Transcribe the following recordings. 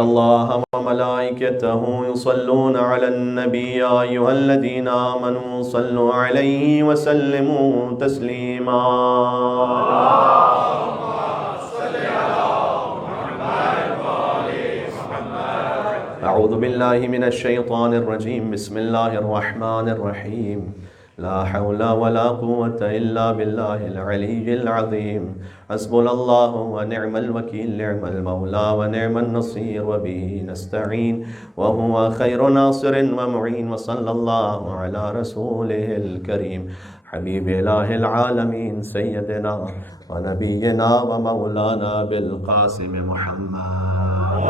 الله وملائكته يصلون على النبي يا أيها الذين آمنوا صلوا عليه وسلموا تسليما. أعوذ بالله من الشيطان الرجيم. بسم الله الرحمن الرحيم. لا حول ولا قوة إلا بالله العلي العظيم. حسبنا الله ونعم الوكيل، نعم المولى ونعم النصير، وبه نستعين وهو خير ناصر ومعين. وصلى الله على رسوله الكريم حبيب إله العالمين سيدنا ونبينا ومولانا بالقاسم محمد.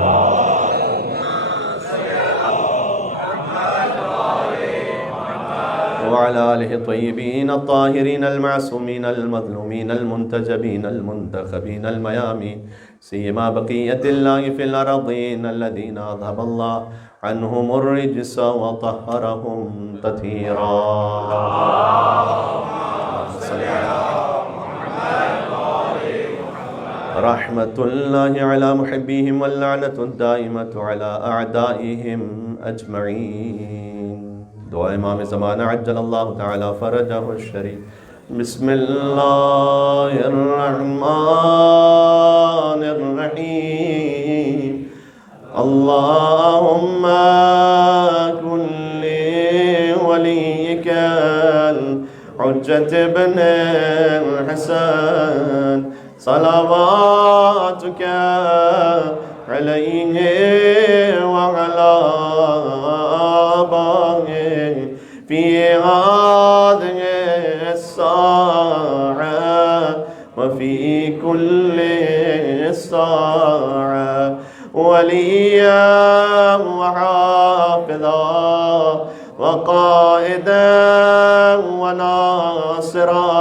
وعلى آله الطيبين الطاهرين المعصومين المظلومين المنتجبين المنتخبين الميامين، سيما بقية الله في الأرضين الذين أذهب الله عنهم الرجس وطهرهم تطهيرا. رحمة الله على محبيهم واللعنة الدائمة على أعدائهم أجمعين. دعا امام زمانہ عجل اللہ تعالی فرجہ الشریف. بسم اللہ الرحمن الرحیم. اللہم کن لولیک الحجۃ ابن الحسن صلواتک علیہ وعلی آبائه في هذه الساعة وفي كل ساعة وليا وحافظا وقائدا وناصرا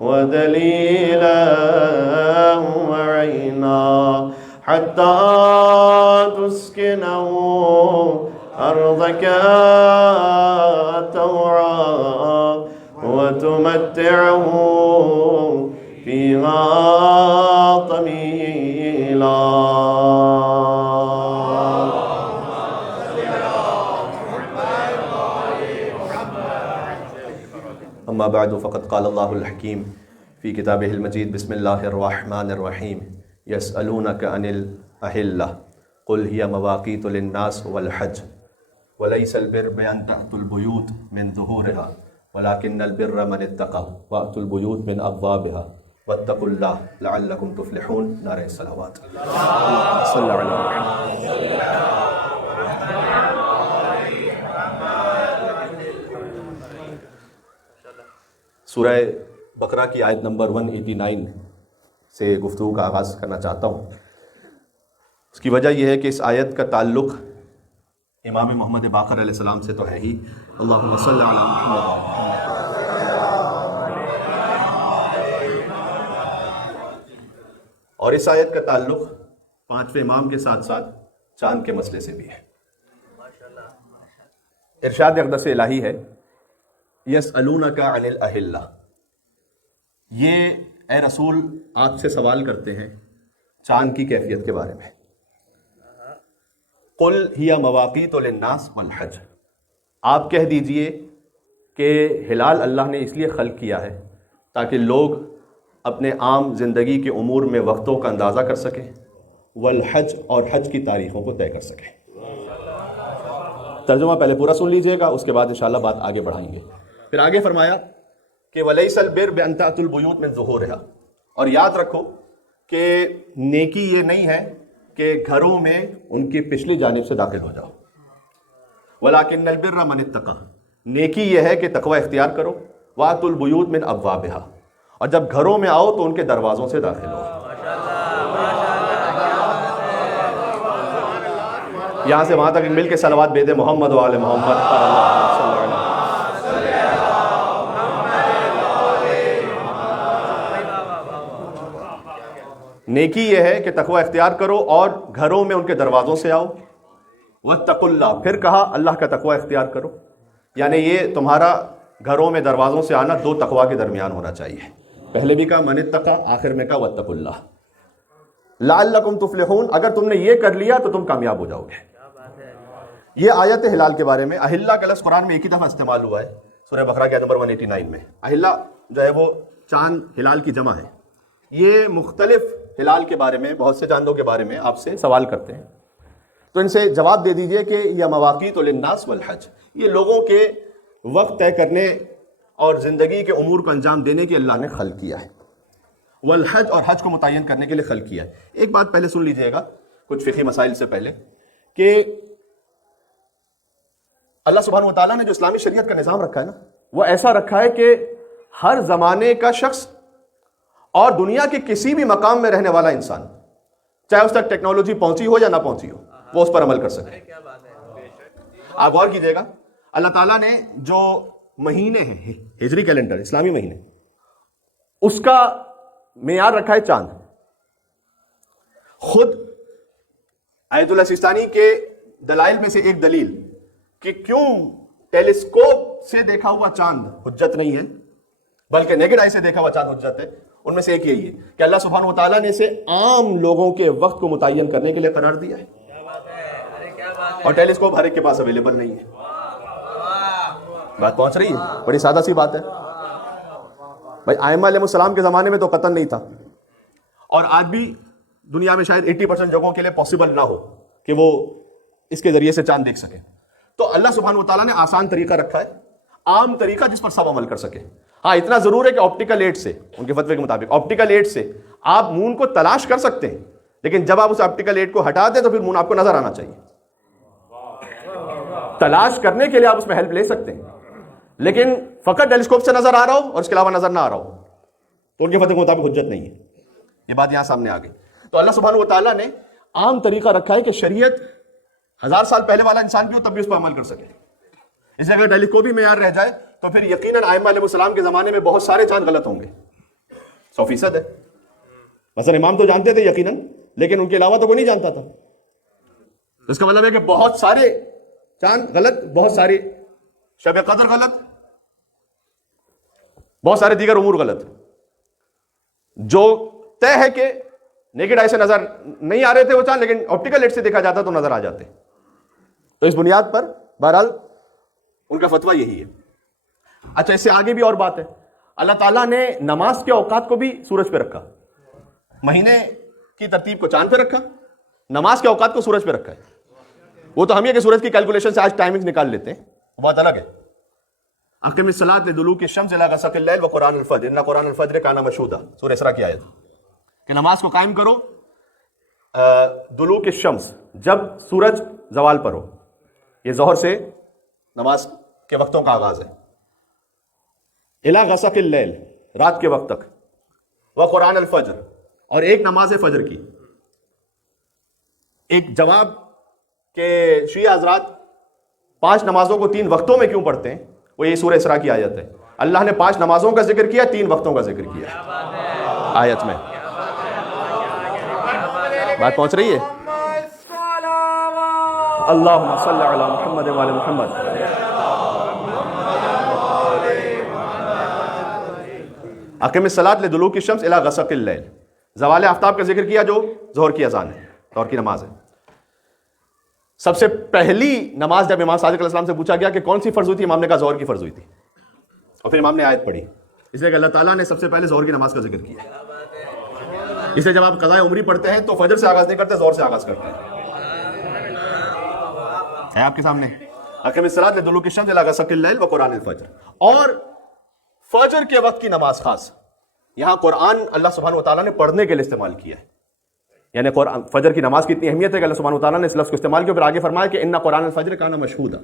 ودليلا وعينا حتى تسكنه أرضك طوعا وتمتعه فيها طويلا. أما بعد فقد قال الله الحكيم في كتابه المجيد. بسم الله الرحمن الرحيم. يسألونك عن الأهلة قل هي مواقيت للناس والحج وليس البر بأن تأتوا البيوت من ظهورها ولكن البر من اتقى وأتوا البيوت من أبوابها واتقوا الله لعلكم تفلحون. نعرہ الصلوات. صلی اللہ علیہ وسلم. سورہ بقرہ کی آیت نمبر 189 سے گفتگو کا آغاز کرنا چاہتا ہوں. اس کی وجہ یہ ہے کہ اس آیت کا تعلق امام محمد باقر علیہ السلام سے تو ہے ہی. اللہم صلی علی محمد. اور اس آیت کا تعلق پانچویں امام کے ساتھ ساتھ چاند کے مسئلے سے بھی ہے. ارشاد اقدس الہی ہے یسألونک عن الاہلہ. یہ اے رسول آپ سے سوال کرتے ہیں چاند کی کیفیت کے بارے میں. قل ہی مواقیت للناس والحج. آپ کہہ دیجئے کہ ہلال اللہ نے اس لیے خلق کیا ہے تاکہ لوگ اپنے عام زندگی کے امور میں وقتوں کا اندازہ کر سکیں، والحج اور حج کی تاریخوں کو طے کر سکیں. ترجمہ پہلے پورا سن لیجئے گا، اس کے بعد انشاءاللہ بات آگے بڑھائیں گے. پھر آگے فرمایا کہ وَلَيْسَ الْبِرُّ بِأَن تَأْتُوا الْبُيُوتَ مِن ظُهُورِهَا. اور یاد رکھو کہ نیکی یہ نہیں ہے کہ گھروں میں ان کی پچھلی جانب سے داخل ہو جاؤ. وَلَكِنَّ الْبِرَّ مَنِ اتَّقَى. نیکی یہ ہے کہ تقوی اختیار کرو. وَأْتُوا الْبُيُوتَ مِنْ أَبْوَابِهَا. اور جب گھروں میں آؤ تو ان کے دروازوں سے داخل ہو. یہاں سے وہاں تک مل کے صلوات بھیجیں محمد و آل محمد. نیکی یہ ہے کہ تقوی اختیار کرو اور گھروں میں ان کے دروازوں سے آؤ. واتقوا اللہ. پھر کہا اللہ کا تقوی اختیار کرو. یعنی یہ تمہارا گھروں میں دروازوں سے آنا دو تقوی کے درمیان ہونا چاہیے. پہلے بھی کہا من اتقى، آخر میں کہا واتقوا اللہ. لعلکم تفلحون، اگر تم نے یہ کر لیا تو تم کامیاب ہو جاؤ گے۔ یہ آیت ہلال کے بارے میں۔ اہلہ کا لفظ قرآن میں ایک ہی دفعہ استعمال ہوا ہے، سورہ بقرہ کی آیت نمبر 189 میں۔ اہلہ جو ہے وہ چاند ہلال کی جمع ہے۔ یہ مختلف ہلال کے بارے میں، بہت سے چاندوں کے بارے میں آپ سے سوال کرتے ہیں، تو ان سے جواب دے دیجئے کہ یہ مواقیت للناس والحج، یہ لوگوں کے وقت طے کرنے اور زندگی کے امور کو انجام دینے کے اللہ نے خلق کیا ہے، والحج، اور حج کو متعین کرنے کے لیے خلق کیا ہے۔ ایک بات پہلے سن لیجئے گا کچھ فقہی مسائل سے پہلے، کہ اللہ سبحانہ و تعالیٰ نے جو اسلامی شریعت کا نظام رکھا ہے نا، وہ ایسا رکھا ہے کہ ہر زمانے کا شخص اور دنیا کے کسی بھی مقام میں رہنے والا انسان، چاہے اس تک ٹیکنالوجی پہنچی ہو یا نہ پہنچی ہو، وہ اس پر عمل کر سکے۔ آپ غور کیجئے گا، اللہ تعالیٰ نے جو مہینے ہیں، ہجری کیلنڈر، اسلامی مہینے، اس کا معیار رکھا ہے چاند۔ خود آیت اللہ سیستانی کے دلائل میں سے ایک دلیل کہ کیوں ٹیلیسکوپ سے دیکھا ہوا چاند حجت نہیں ہے بلکہ نیکڈ آئی سے دیکھا ہوا چاند حجت ہے، ان میں سے ایک یہی ہے کہ اللہ سبحانہ و تعالیٰ نے اسے عام لوگوں کے وقت کو متعین کرنے کے لیے قرار دیا ہے، اور ٹیلیسکوپ ہر ایک کے پاس اویلیبل نہیں ہے۔ بات پہنچ رہی ہے؟ بڑی سادہ سی بات ہے بھائی۔ ائمہ علیہ السلام کے زمانے میں تو قطعاً نہیں تھا، اور آج بھی دنیا میں شاید 80% جگہوں کے لیے پاسبل نہ ہو کہ وہ اس کے ذریعے سے چاند دیکھ سکے۔ تو اللہ سبحانہ و تعالیٰ نے آسان طریقہ رکھا ہے، عام طریقہ جس پر سب عمل کر سکے۔ ہاں اتنا ضرور ہے کہ آپٹیکل ایڈ سے، ان کے فتوے کے مطابق آپٹیکل ایڈ سے آپ مون کو تلاش کر سکتے ہیں، لیکن جب آپ اس آپٹیکل ایڈ کو ہٹا دیں تو پھر مون آپ کو نظر آنا چاہیے۔ تلاش کرنے کے لیے آپ اس میں ہیلپ لے سکتے ہیں، لیکن فقط ٹیلیسکوپ سے نظر آ رہا ہو اور اس کے علاوہ نظر نہ آ رہا ہو تو ان کے فتوے کے مطابق حجت نہیں ہے۔ یہ بات یہاں سامنے آ گئی۔ تو اللہ سبحانہ و تعالیٰ نے عام طریقہ رکھا ہے کہ شریعت 1000 سال پہلے والا انسان بھی ہو تب بھی اس پر عمل کر سکے۔ اس لیے اگر ٹیلیسکوپ بھی معیار رہ جائے تو پھر یقیناً ائمہ علیہ السلام کے زمانے میں بہت سارے چاند غلط ہوں گے، 100% ہے۔ مثلا امام تو جانتے تھے یقیناً، لیکن ان کے علاوہ تو کوئی نہیں جانتا تھا۔ اس کا مطلب ہے کہ بہت سارے چاند غلط، بہت ساری شب قدر غلط، بہت سارے دیگر امور غلط، جو طے ہے کہ نیکڈ آئی سے نظر نہیں آ رہے تھے وہ چاند، لیکن آپٹیکل ایڈ سے دیکھا جاتا تو نظر آ جاتے۔ تو اس بنیاد پر بہرحال ان کا فتویٰ یہی ہے۔ اچھا، اس سے آگے بھی اور بات ہے، اللہ تعالیٰ نے نماز کے اوقات کو بھی سورج پہ رکھا، مہینے کی ترتیب کو چاند پہ رکھا، نماز کے اوقات کو سورج پہ رکھا ہے۔ وہ تو ہم یہ کہ سورج کی کیلکولیشن سے آج ٹائمنگ نکال لیتے ہیں، وہ بات الگ ہے۔ اقم الصلاۃ لدلوک الشمس الی غسق اللیل وقرآن الفجر ان قرآن الفجر کان مشہودا، سورہ اسراء کی آیت، کہ نماز کو قائم کرو دلوک الشمس، جب سورج زوال پر ہو۔ یہ ظہر سے نماز کے وقتوں کا آغاز ہے، الی غسق اللیل، رات کے وقت تک، وقرآن الفجر، اور ایک نماز فجر کی۔ ایک جواب کہ شیعہ حضرات 5 نمازوں کو 3 وقتوں میں کیوں پڑھتے ہیں، وہ یہ سورہ اسراء کی آیت ہے۔ اللہ نے 5 نمازوں کا ذکر کیا، 3 وقتوں کا ذکر کیا آیت میں۔ بات پہنچ رہی ہے؟ اللہم صلی علی محمد وعلی محمد۔ اقم الصلاۃ لدلوک الشمس الی غسق اللیل، زوال آفتاب کا ذکر کیا جو ظہر کی اذان ہے، ظہر کی نماز ہے۔ سب سے پہلی نماز جب امام صادق علیہ السلام سے پوچھا گیا کہ کون سی فرض ہوئی تھی، امام نے کہا ظہر کی فرض ہوئی تھی، اور پھر امام نے آیت پڑھی، اس لیے کہ اللہ تعالیٰ نے سب سے پہلے ظہر کی نماز کا ذکر کیا۔ اس لیے جب آپ قضاء عمری پڑھتے ہیں تو فجر سے آغاز نہیں کرتے، ظہر سے آغاز کرتے ہیں۔ ہے آپ کے سامنے اقم الصلاۃ لدلوک الشمس الی غسق اللیل وقرآن الفجر، اور فجر کے وقت کی نماز خاص یہاں قرآن اللہ سبحانہ و تعالیٰ نے پڑھنے کے لیے استعمال کیا ہے، یعنی قرآن فجر کی نماز کی اتنی اہمیت ہے کہ اللہ سبحانہ و تعالیٰ نے اس لفظ کو استعمال کیا، پھر آگے فرمایا کہ ان قرآن الفجر کان مشہودا،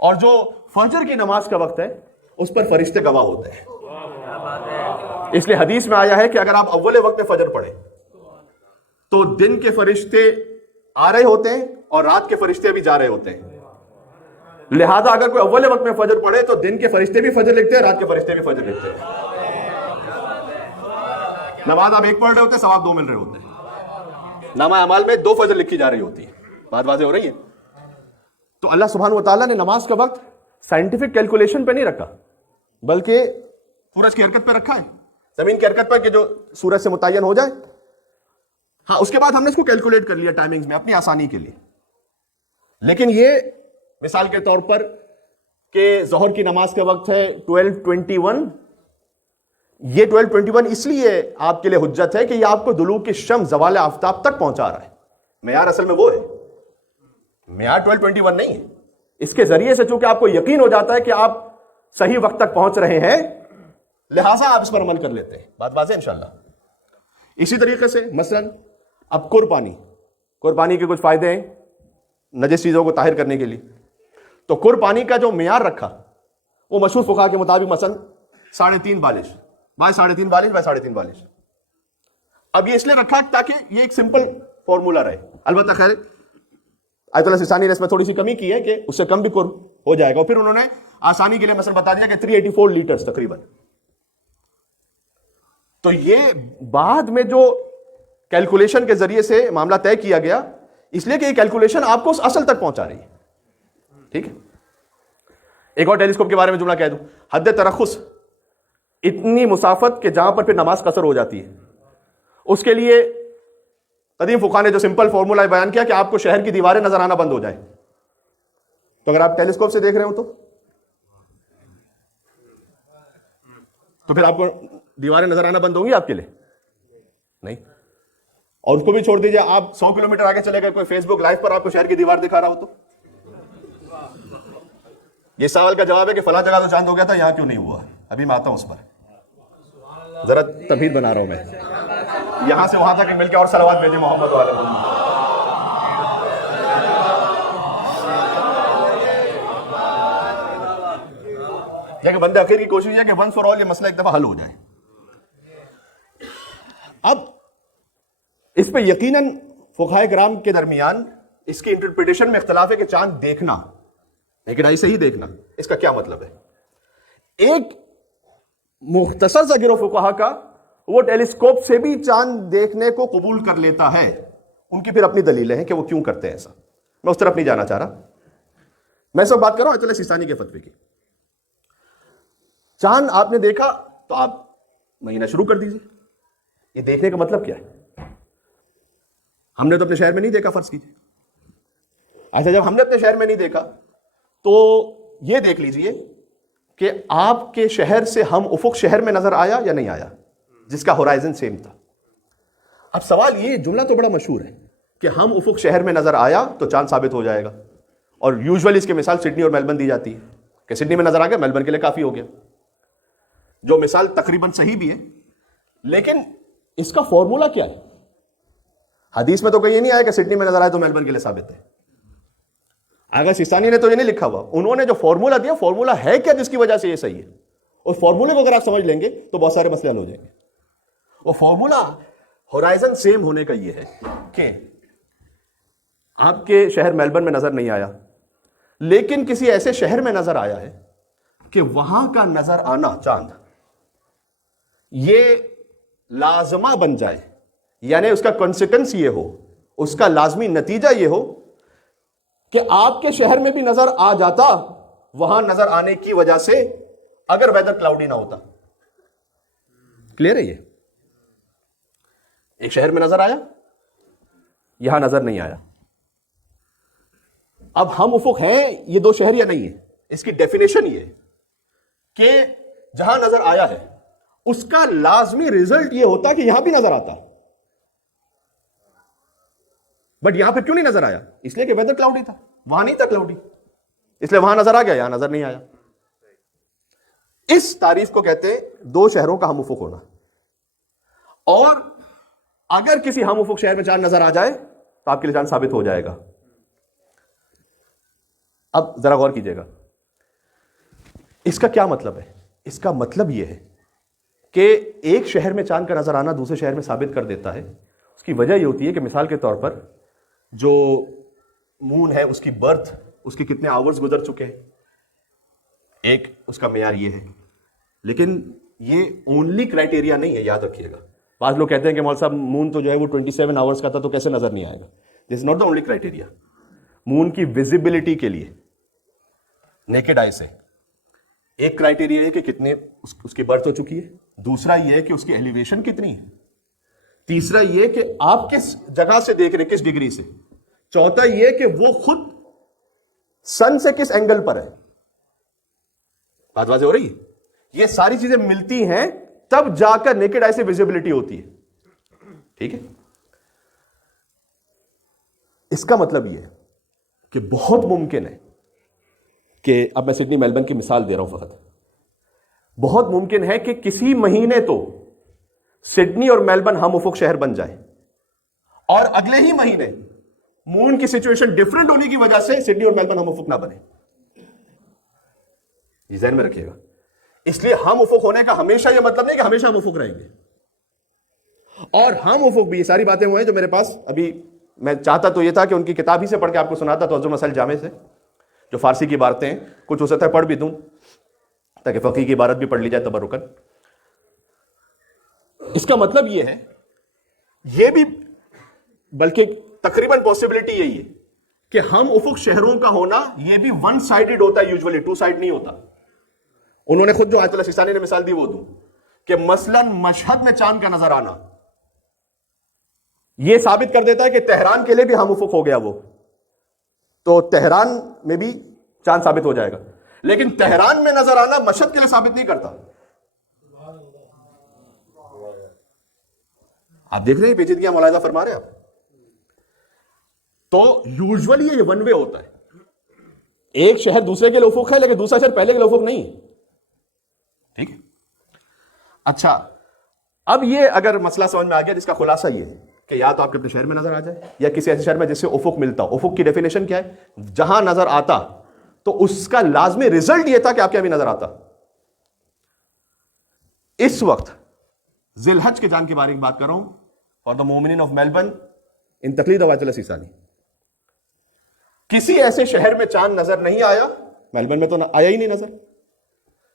اور جو فجر کی نماز کا وقت ہے اس پر فرشتے گواہ ہوتے ہیں۔ اس لیے حدیث میں آیا ہے کہ اگر آپ اول وقت میں فجر پڑھیں تو دن کے فرشتے آ رہے ہوتے ہیں اور رات کے فرشتے بھی جا رہے ہوتے ہیں، لہذا اگر کوئی اول وقت میں فجر پڑھے تو دن کے فرشتے بھی فجر لکھتے ہیں، رات کے فرشتے بھی فجر لکھتے ہیں۔ نماز آپ ایک پڑھ رہے ہوتے ہیں، ثواب 2 مل رہے ہوتے ہیں، نامہ اعمال میں 2 فجر لکھی جا رہی ہوتی ہے۔ بات واضح ہو رہی ہے؟ تو اللہ سبحانہ و تعالیٰ نے نماز کا وقت سائنٹیفک کیلکولیشن پہ نہیں رکھا، بلکہ سورج کی حرکت پہ رکھا ہے، زمین کی حرکت پر کہ جو سورج سے متعین ہو جائے ہاں اس کے بعد ہم نے اس کو کیلکولیٹ کر لیا ٹائمنگز میں اپنی آسانی کے لیے. لیکن یہ مثال کے طور پر کہ ظہر کی نماز کا وقت ہے 12:21, یہ 12:21 اس لیے آپ کے لیے حجت ہے کہ یہ آپ کو دلوک الشمس زوال آفتاب تک پہنچا رہا ہے. معیار اصل میں وہ ہے, معیار 12:21 نہیں ہے. اس کے ذریعے سے چونکہ آپ کو یقین ہو جاتا ہے کہ آپ صحیح وقت تک پہنچ رہے ہیں, لہٰذا آپ اس پر عمل کر لیتے ہیں. بات واضح انشاءاللہ. اسی طریقے سے مثلا اب قربانی کے کچھ فائدے ہیں نجس چیزوں کو طاہر کرنے کے لیے. تو قربانی کا جو معیار رکھا وہ مشہور فقہا کے مطابق مثلا 3.5 بالش بائی 3.5 بالش بائی 3.5 بالش. اب یہ اس لیے رکھا تاکہ یہ ایک سمپل فارمولا رہے. البتہ خیر آیت اللہ سستانی نے اس میں تھوڑی سی کمی کی ہے کہ اس سے کم بھی قرب ہو جائے گا. اور پھر انہوں نے آسانی کے لیے مثلا بتا دیا کہ 384 لیٹرز تقریباً. تو یہ بعد میں جو کیلکولیشن کے ذریعے سے معاملہ طے کیا گیا, اس لیے کہ یہ کیلکولیشن آپ کو اس اصل تک پہنچا رہی ہے. ٹھیک ہے. ایک اور ٹیلیسکوپ کے بارے میں جملہ کہہ دوں. حد ترخص اتنی مسافت کہ جہاں پر پھر نماز قصر ہو جاتی ہے, اس کے لیے قدیم فقہا نے جو سمپل فارمولا بیان کیا کہ آپ کو شہر کی دیواریں نظر آنا بند ہو جائیں. تو اگر آپ ٹیلیسکوپ سے دیکھ رہے ہو تو پھر آپ کو دیواریں نظر آنا بند ہوں گی آپ کے لیے نہیں. اور اس کو بھی چھوڑ دیجیے, آپ 100 کلومیٹر آگے چلے گئے, کوئی فیس بک لائیو پر آپ کو شہر کی دیوار دکھا رہا ہو تو یہ سوال کا جواب ہے کہ فلاں جگہ تو چاند ہو گیا تھا, یہاں کیوں نہیں ہوا. ابھی میں آتا ہوں اس پر, ذرا تمہید بنا رہا ہوں میں. یہاں سے وہاں تک مل کے اور صلوات بھیجے محمد والے. کہ بندے آخر کی کوشش ہے کہ ونس فار آل یہ مسئلہ ایک دفعہ حل ہو جائے. اب اس پہ یقیناً فقہاء کرام کے درمیان اس کی انٹرپریٹیشن میں اختلاف ہے کہ چاند دیکھنا, لیکن ایسے ہی دیکھنا, اس کا کیا مطلب ہے. ایک مختصر سا گروہ فقہاء کا وہ ٹیلیسکوپ سے بھی چاند دیکھنے کو قبول کر لیتا ہے. ان کی پھر اپنی دلیلیں ہیں کہ وہ کیوں کرتے ہیں ایسا. میں اس طرف نہیں جانا چاہ رہا, میں سب بات کر رہا ہوں ایت اللہ سستانی کے فتوے کی. چاند آپ نے دیکھا تو آپ مہینہ شروع کر دیجیے. یہ دیکھنے کا مطلب کیا ہے؟ ہم نے تو اپنے شہر میں نہیں دیکھا, فرض کیجیے. اچھا جب ہم نے اپنے شہر میں نہیں دیکھا تو یہ دیکھ لیجئے کہ آپ کے شہر سے ہم افق شہر میں نظر آیا یا نہیں آیا, جس کا ہورائزن سیم تھا. اب سوال یہ جملہ تو بڑا مشہور ہے کہ ہم افق شہر میں نظر آیا تو چاند ثابت ہو جائے گا, اور یوزولی اس کی مثال سڈنی اور میلبرن دی جاتی ہے کہ سڈنی میں نظر آ گیا, میلبرن کے لیے کافی ہو گیا, جو مثال تقریباً صحیح بھی ہے. لیکن اس کا فارمولا کیا ہے؟ حدیث میں تو کہیں نہیں آیا کہ سڈنی میں نظر آئے تو میلبرن کے لیے ثابت ہے. اگر سستانی نے تو یہ نہیں لکھا ہوا, انہوں نے جو فارمولا دیا, فارمولا ہے کیا جس کی وجہ سے یہ صحیح ہے. اور فارمولے کو اگر آپ سمجھ لیں گے تو بہت سارے مسئلے حل ہو جائیں گے. وہ فارمولا ہورائزن سیم ہونے کا یہ ہے کہ آپ کے شہر میلبرن میں نظر نہیں آیا, لیکن کسی ایسے شہر میں نظر آیا ہے کہ وہاں کا نظر آنا چاند یہ لازمہ بن جائے, یعنی اس کا کانسیکوینس یہ ہو, اس کا لازمی نتیجہ یہ ہو کہ آپ کے شہر میں بھی نظر آ جاتا, وہاں نظر آنے کی وجہ سے, اگر ویدر کلاؤڈی نہ ہوتا. کلیئر ہے؟ یہ ایک شہر میں نظر آیا, یہاں نظر نہیں آیا. اب ہم افق ہیں یہ دو شہر یا نہیں ہے, اس کی ڈیفینیشن یہ ہے کہ جہاں نظر آیا ہے اس کا لازمی ریزلٹ یہ ہوتا کہ یہاں بھی نظر آتا. بٹ یہاں پہ کیوں نہیں نظر آیا؟ اس لیے کہ ویدر کلاؤڈی تھا, وہاں نہیں تھا کلاؤڈی, اس لیے وہاں نظر آ گیا, یہاں نظر نہیں آیا. اس تعریف کو کہتے ہیں دو شہروں کا ہم افق ہونا. اور اگر کسی ہم افق شہر میں چاند نظر آ جائے تو آپ کے لیے چاند ثابت ہو جائے گا. اب ذرا غور کیجئے گا, اس کا کیا مطلب ہے؟ اس کا مطلب یہ ہے کہ ایک شہر میں چاند کا نظر آنا دوسرے شہر میں ثابت کر دیتا ہے. اس کی وجہ یہ ہوتی ہے کہ مثال کے طور پر جو مون ہے اس کی برتھ, اس کے کتنے آورز گزر چکے ہیں, ایک اس کا معیار یہ ہے. لیکن یہ اونلی کرائٹیریا نہیں ہے, یاد رکھیے گا. بعض لوگ کہتے ہیں کہ مول صاحب مون تو جو ہے وہ 27 آورز کا تھا تو کیسے نظر نہیں آئے گا. This is not the only criteria. Moon کی ویزیبلٹی کے لیے نیکڈ آئی سے ایک کرائٹیریا ہے کہ کتنے اس کی برتھ ہو چکی ہے, دوسرا یہ ہے کہ اس کی ایلیویشن کتنی ہے. تیسرا یہ کہ آپ کس جگہ سے دیکھ رہے ہیں، کس ڈگری سے. چوتھا یہ کہ وہ خود سن سے کس اینگل پر ہے. بات واضح ہو رہی ہے؟ یہ ساری چیزیں ملتی ہیں تب جا کر نیکڈ آئی سے ویزیبلٹی ہوتی ہے. ٹھیک ہے. اس کا مطلب یہ ہے کہ بہت ممکن ہے کہ اب میں سڈنی میلبرن کی مثال دے رہا ہوں فقط. بہت ممکن ہے کہ کسی مہینے تو سڈنی اور میلبرن ہم افق شہر بن جائے اور اگلے ہی مہینے مون کی سچویشن ڈفرنٹ ہونے کی وجہ سے سڈنی اور میلبرن ہم افق نہ بنے. یہ ذہن میں رکھیے گا. اس لیے ہم افق ہونے کا ہمیشہ یہ مطلب نہیں کہ ہمیشہ ہم افق رہیں گے. اور ہم افق بھی، یہ ساری باتیں ہوئے ہیں جو میرے پاس ابھی، میں چاہتا تو یہ تھا کہ ان کی کتاب ہی سے پڑھ کے آپ کو سناتا توجہ مسائل جامع سے، جو فارسی کی عبارتیں ہیں، کچھ ہو سکتا ہے پڑھ بھی دوں تاکہ فقیہ کی عبارت بھی پڑھ لی جائے تبرکن. اس کا مطلب یہ ہے، یہ بھی بلکہ تقریباً پاسبلٹی یہی ہے کہ ہم افق شہروں کا ہونا یہ بھی ون سائیڈڈ ہوتا ہے، یوزولی ٹو سائڈ نہیں ہوتا. انہوں نے خود جو آیت اللہ سیستانی نے مثال دی وہ دوں کہ مثلا مشہد میں چاند کا نظر آنا یہ ثابت کر دیتا ہے کہ تہران کے لیے بھی ہم افق ہو گیا وہ، تو تہران میں بھی چاند ثابت ہو جائے گا. لیکن تہران میں نظر آنا مشہد کے لیے ثابت نہیں کرتا. آپ دیکھ رہے ہیں پیچیدگیاں ملاحظہ فرما رہے ہیں آپ. تو یوزولی یہ ون وے ہوتا ہے، ایک شہر دوسرے کے لیے افق ہے لیکن دوسرا شہر پہلے کے لیے افق نہیں ہے. ٹھیک ہے. اچھا، اب یہ اگر مسئلہ سمجھ میں آ گیا، جس کا خلاصہ یہ ہے کہ یا تو آپ کے اپنے شہر میں نظر آ جائے یا کسی ایسے شہر میں جس سے افق ملتا ہو. افق کی ڈیفینیشن کیا ہے؟ جہاں نظر آتا تو اس کا لازمی ریزلٹ یہ تھا کہ آپ کے ابھی نظر آتا. اس وقت ذی الحج کے چاند کے بارے میں بات کر رہا ہوں فار دا مومنین آف میلبرن ان تقلید آیت اللہ سیستانی. کسی ایسے شہر میں چاند نظر نہیں آیا، میلبرن میں تو آیا ہی نہیں نظر،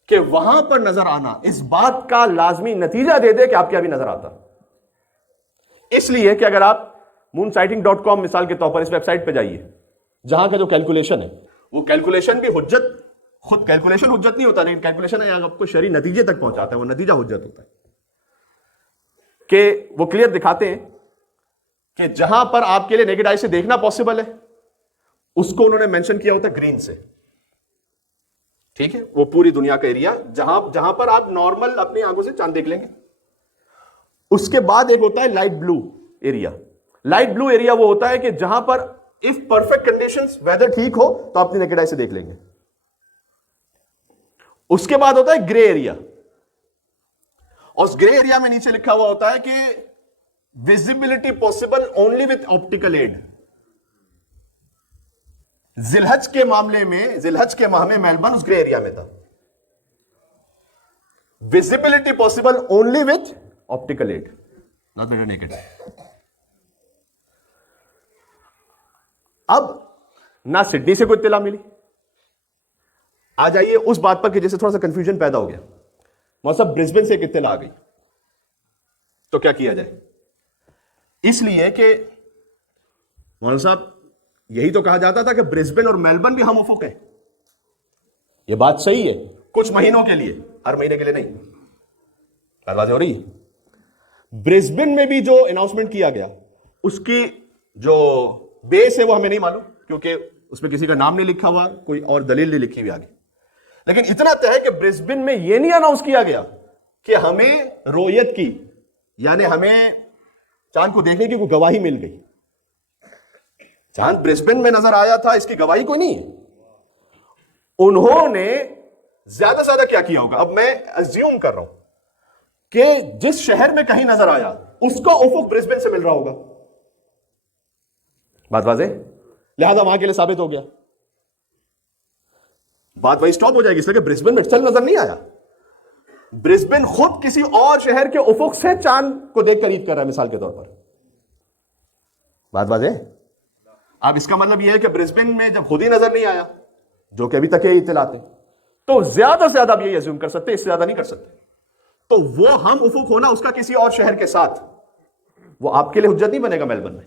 کہ وہاں پر نظر آنا اس بات کا لازمی نتیجہ دے دے کہ آپ کے ابھی نظر آتا. اس لیے کہ اگر آپ moonsaiting.com مثال کے طور پر اس ویب سائٹ پہ جائیے، جہاں کا جو کیلکولیشن ہے وہ کیلکولیشن بھی حجت، خود کیلکولیشن حجت نہیں ہوتا، لیکن کیلکولیشن ہے آپ کو شرعی نتیجے تک پہنچاتا ہے، وہ نتیجہ حجت ہوتا ہے. کہ وہ کلیئر دکھاتے ہیں کہ جہاں پر آپ کے لیے نیکڈ آئی سے دیکھنا پاسبل ہے اس کو انہوں نے مینشن کیا ہوتا ہے گرین سے. ٹھیک ہے. وہ پوری دنیا کا ایریا جہاں پر آپ نارمل اپنی آنکھوں سے چاند دیکھ لیں گے. اس کے بعد ایک ہوتا ہے light blue area. Light blue area وہ ہوتا ہے کہ جہاں پر اف پرفیکٹ کنڈیشنز، ویدر ٹھیک ہو تو آپ اپنی نیکڈ آئی سے دیکھ لیں گے. اس کے بعد ہوتا ہے گرے ایریا، اور اس گرے ایریا میں نیچے لکھا ہوا ہوتا ہے کہ visibility possible only with optical aid. ذی الحج کے معاملے میں، ذی الحج کے ماہ میں میلبرن اس گرے ایریا میں تھا. Visibility possible only with optical aid, not with naked. اب نہ سڈنی سے کوئی اطلاع ملی. آ جائیے اس بات پر کہ جیسے تھوڑا سا کنفیوژن پیدا ہو گیا. موسم برسبن سے ایک اطلاع آ گئی تو کیا کیا جائے؟ اس لیے کہ مولانا صاحب یہی تو کہا جاتا تھا کہ برسبن اور میلبرن بھی ہم افق ہیں. یہ بات صحیح ہے کچھ مہینوں کے لیے، ہر مہینے کے لیے نہیں. بات واضح ہو رہی ہے؟ برسبن میں بھی جو اناؤنسمنٹ کیا گیا اس کی جو بیس ہے وہ ہمیں نہیں معلوم، کیونکہ اس میں کسی کا نام نہیں لکھا ہوا، کوئی اور دلیل نہیں لکھی ہوئی آگے. لیکن اتنا طے ہے کہ برسبن میں یہ نہیں اناؤنس کیا گیا کہ ہمیں رویت کی، یعنی ہمیں چاند کو دیکھنے کی کوئی گواہی مل گئی. چاند برسبن میں نظر آیا تھا، اس کی گواہی کوئی نہیں ہے. انہوں نے زیادہ سے زیادہ کیا کیا ہوگا، اب میں ازیوم کر رہا ہوں کہ جس شہر میں کہیں نظر آیا اس کو افق برسبن سے مل رہا ہوگا. بات واضح؟ لہذا وہاں کے لیے ثابت ہو گیا. بات وہی سٹاپ ہو جائے گی، اس لیے کہ برسبن میں نظر نہیں آیا. برسبن خود کسی اور شہر کے افق سے چاند کو دیکھ کر عید کر رہا ہے مثال کے طور پر. بات واضح؟ اب اس کا مطلب یہ ہے کہ برسبن میں جب خود ہی نظر نہیں آیا، جو کہ ابھی تک یہ اطلاعات ہیں، تو زیادہ سے زیادہ آپ یہ ایزیوم کر سکتے، اس سے زیادہ نہیں کر سکتے. تو وہ ہم افق ہونا اس کا کسی اور شہر کے ساتھ، وہ آپ کے لیے حجت نہیں بنے گا میلبرن میں.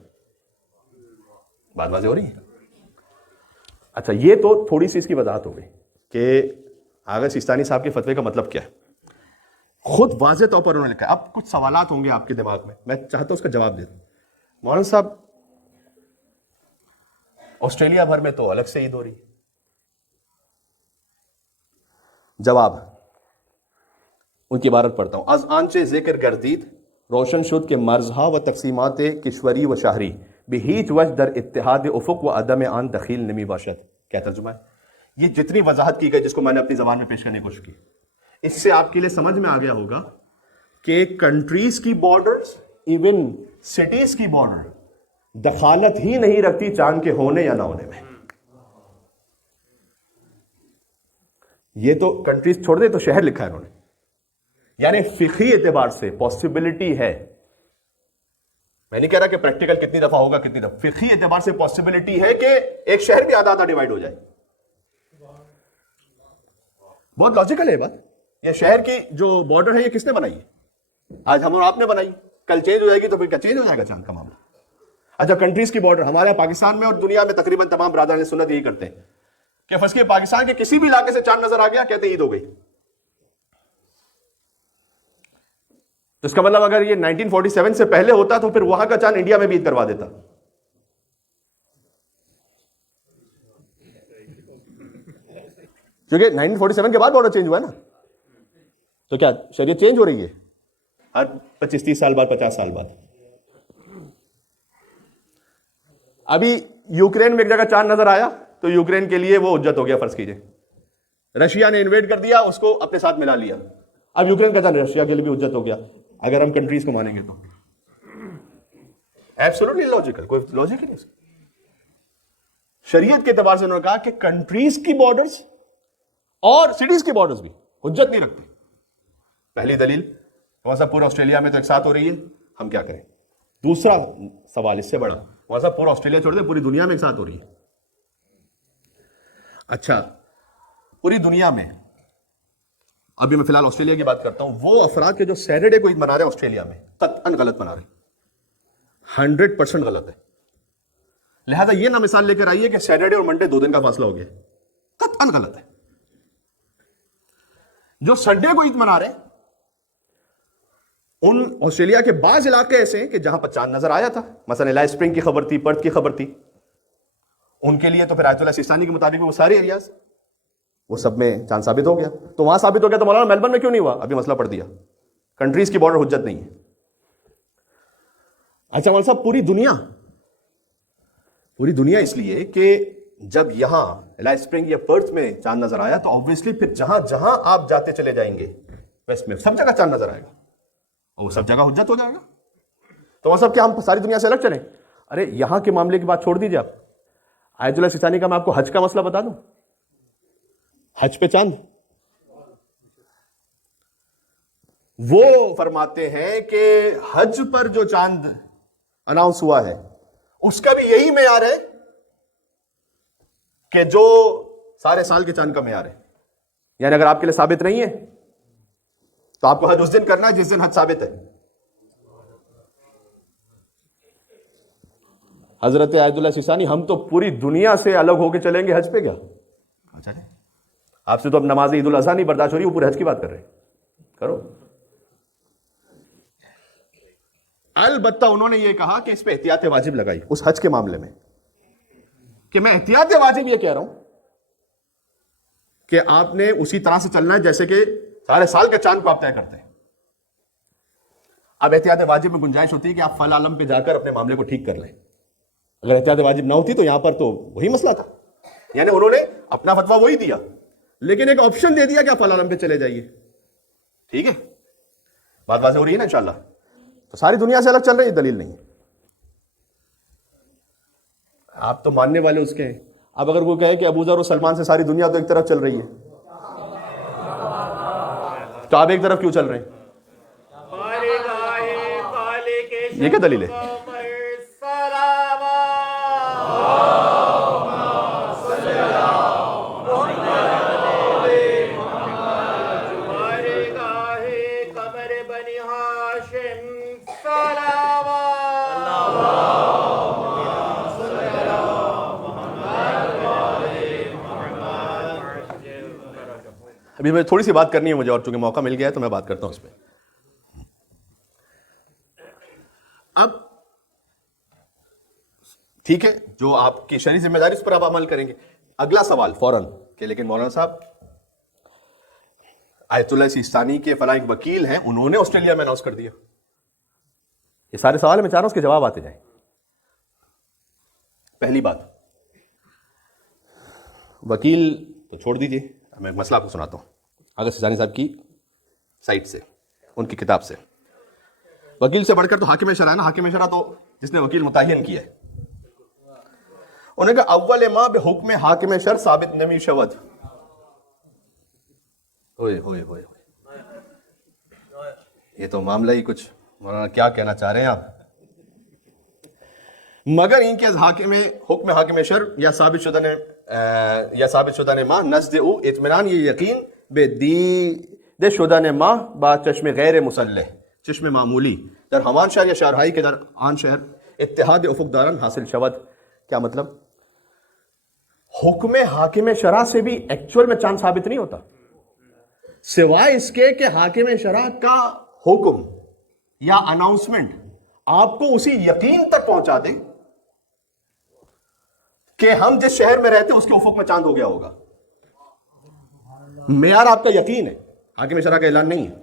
بات واضح ہو رہی ہے؟ اچھا، یہ تو تھوڑی سی اس کی وضاحت ہو گئی کہ آغا سیستانی صاحب کے فتوے کا مطلب کیا ہے. خود واضح طور پر انہوں نے لکھا ہے. اب کچھ سوالات ہوں گے آپ کے دماغ میں چاہتا ہوں اس کا جواب دے دوں. مولانا صاحب آسٹریلیا بھر میں تو الگ سے عید ہو رہی. جواب ان کی عبارت پڑھتا ہوں. از آنچه ذکر گردید روشن شد کہ مرزها و تقسیمات کشوری و شہری به هیچ وجه در اتحاد افق و عدم آن دخیل نمی باشد. کیا ترجمہ ہے؟ یہ جتنی وضاحت کی گئی جس کو میں نے اپنی زبان میں پیش کرنے کی کوشش کی، اس سے آپ کے لیے سمجھ میں آ گیا ہوگا کہ کنٹریز کی بارڈرز، ایون سٹیز کی بارڈر دخالت ہی نہیں رکھتی چاند کے ہونے یا نہ ہونے میں. یہ تو کنٹریز چھوڑ دے تو شہر لکھا ہے انہوں نے. یعنی فقہی اعتبار سے پاسبلٹی ہے. میں نہیں کہہ رہا کہ پریکٹیکل کتنی دفعہ ہوگا کتنی دفعہ، فقہی اعتبار سے پاسبلٹی ہے کہ ایک شہر بھی آدھا آدھا ڈیوائڈ ہو جائے. بہت لاجیکل ہے بات. یہ شہر کی جو بارڈر ہے یہ کس نے بنائی ہے؟ آج ہم اور آپ نے بنائی. کل چینج ہو جائے گی تو پھر کیا چینج ہو جائے گا چاند کا معاملہ؟ اچھا کنٹریز کی بارڈر ہمارے پاکستان میں اور دنیا میں تقریباً تمام برادران سنت یہی کرتے ہیں کہ فرض کے پاکستان کے کسی بھی علاقے سے چاند نظر آ گیا کہتے ہیں عید ہو گئی. تو اس کا مطلب اگر یہ 1947 سے پہلے ہوتا تو پھر وہاں کا چاند انڈیا میں بھی عید کروا دیتا. کیونکہ 1947 کے بعد بارڈر چینج ہوا ہے نا. تو کیا شریعت چینج ہو رہی ہے ہر 25-30 سال بعد 50 سال بعد؟ ابھی یوکرین میں ایک جگہ چاند نظر آیا تو یوکرین کے لیے وہ حجت ہو گیا. فرض کیجئے رشیا نے انویٹ کر دیا، اس کو اپنے ساتھ ملا لیا، اب یوکرین کا چاند رشیا کے لیے بھی حجت ہو گیا اگر ہم کنٹریز کو مانیں گے تو. ایبسولوٹلی لاجیکل، کوئی لاجک ہی نہیں. شریعت کے اعتبار سے انہوں نے کہا کہ کنٹریز کی بارڈرز اور سٹیز کی بارڈرز بھی حجت نہیں رکھتے. پہلی دلیل وہاں صاحب پورا آسٹریلیا میں تو ایک ساتھ ہو رہی ہے، ہم کیا کریں؟ دوسرا سوال اس سے بڑا، وہاں صاحب پورا آسٹریلیا چھوڑ دیں پوری دنیا میں ایک ساتھ ہو رہی ہے. اچھا پوری دنیا میں، ابھی میں فی الحال آسٹریلیا کی بات کرتا ہوں، وہ افراد کے جو سیٹرڈے کو عید منا رہے ہیں آسٹریلیا میں قطعاً غلط منا رہے ہیں، 100% غلط ہے. لہذا یہ نہ مثال لے کر آئیے کہ سیٹرڈے اور منڈے 2 دن کا فاصلہ ہو گیا، قطعاً غلط ہے. جو سنڈے کو عید منا رہے ہیں ان آسٹریلیا کے بعض علاقے ایسے ہیں کہ جہاں پر چاند نظر آیا تھا، مثلا الائے اسپرنگ کی خبر تھی، پرتھ کی خبر تھی، ان کے لیے تو پھر آیت اللہ سیستانی کے مطابق وہ سارے ایریاز وہ سب میں چاند ثابت ہو گیا. تو وہاں ثابت ہو گیا تو مولانا میلبرن میں کیوں نہیں ہوا؟ ابھی مسئلہ پڑھ دیا، کنٹریز کی بارڈر حجت نہیں ہے. اچھا مولانا صاحب پوری دنیا اس لیے کہ جب یہاں الائے اسپرنگ یا پرتھ میں چاند نظر آیا تو آبویسلی پھر جہاں جہاں آپ جاتے چلے جائیں گے ویسٹ میں سب جگہ چاند نظر آئے گا اور وہ سب جگہ حجت ہو جائے گا. تو وہاں صاحب کیا ہم ساری دنیا سے الگ چلیں؟ ارے یہاں کے معاملے کی بات چھوڑ دیجیے. آپ آیت اللہ سیستانی کا میں آپ کو حج کا مسئلہ بتا دوں. حج پہ چاند وہ فرماتے ہیں کہ حج پر جو چاند اناؤنس ہوا ہے اس کا بھی یہی معیار ہے کہ جو سارے سال کے چاند کا معیار ہے. یعنی اگر آپ کے لیے ثابت نہیں ہے تو آپ کو حج اس دن کرنا ہے جس دن حج ثابت ہے. حضرت آیت اللہ سیستانی ہم تو پوری دنیا سے الگ ہو کے چلیں گے حج پہ کیا؟ اچھا آپ سے تو اب نماز عید الاضحیٰ نہیں برداشت ہو رہی، وہ پورے حج کی بات کر رہے ہیں. کرو. البتہ انہوں نے یہ کہا کہ اس پہ احتیاط واجب لگائی اس حج کے معاملے میں، کہ میں احتیاط واجب یہ کہہ رہا ہوں کہ آپ نے اسی طرح سے چلنا ہے جیسے کہ سارے سال کے چاند کو آپ طے کرتے ہیں. اب احتیاط واجب میں گنجائش ہوتی ہے کہ آپ فل عالم پہ جا کر اپنے معاملے کو ٹھیک کر لیں. اگر احتیاط واجب نہ ہوتی تو یہاں پر تو وہی مسئلہ تھا. یعنی انہوں نے اپنا فتویٰ وہی دیا لیکن ایک آپشن دے دیا کہ آپ فل عالم پہ چلے جائیے. ٹھیک ہے، بات واضح ہو رہی ہے نا انشاءاللہ. تو ساری دنیا سے الگ چل رہی ہے، دلیل نہیں ہے. آپ تو ماننے والے اس کے ہیں. اب اگر وہ کہے کہ ابو ذر اور سلمان سے ساری دنیا تو ایک طرف چل رہی ہے تو آپ ایک طرف کیوں چل رہے ہیں؟ یہ کیا دلیل ہے؟ ابھی میں تھوڑی سی بات کرنی ہے مجھے، اور چونکہ موقع مل گیا ہے تو میں بات کرتا ہوں اس پہ. اب ٹھیک ہے، جو آپ کی شرعی ذمہ داری اس پر آپ عمل کریں گے. اگلا سوال فوراً کہ لیکن مولانا صاحب آیت اللہ سیستانی کے فلاں ایک وکیل ہیں، انہوں نے آسٹریلیا میں اناؤنس کر دیا. یہ سارے سوال میں چاہ رہا ہوں اس کے جواب آتے جائیں. پہلی بات، وکیل تو چھوڑ دیجیے، میں ایک مسئلہ آپ کو سناتا ہوں اگر سیستانی صاحب کی سائٹ سے، ان کی کتاب سے. وکیل سے بڑھ کر تو حاکم شرع ہے نا. حاکم شرع تو جس نے وکیل متعین کیا ہے. انہوں نے کہا اول ما بحکم حاکم شرع ثابت نمی شود. ہوئے ہوئے ہوئے یہ تو معاملہ ہی کچھ، مولانا کیا کہنا چاہ رہے ہیں آپ؟ مگر ان کے حکم حاکم شرع یا ثابت شدہ نے ماں نزد او اطمینان یہ یقین بے دید شدہ نے ماں با چشم غیر مسلح، چشم معمولی در ہمان شہر یا شہرہائی کے در آن شہر اتحاد افق دارن حاصل شود. کیا مطلب؟ حکم حاکم شرع سے بھی ایکچوئل میں چاند ثابت نہیں ہوتا، سوائے اس کے کہ حاکم شرع کا حکم یا اناؤنسمنٹ آپ کو اسی یقین تک پہنچا دے کہ ہم جس شہر میں رہتے ہیں اس کے افق میں چاند ہو گیا ہوگا. معیار آپ کا یقین ہے، حاکم شرع کا اعلان نہیں ہے.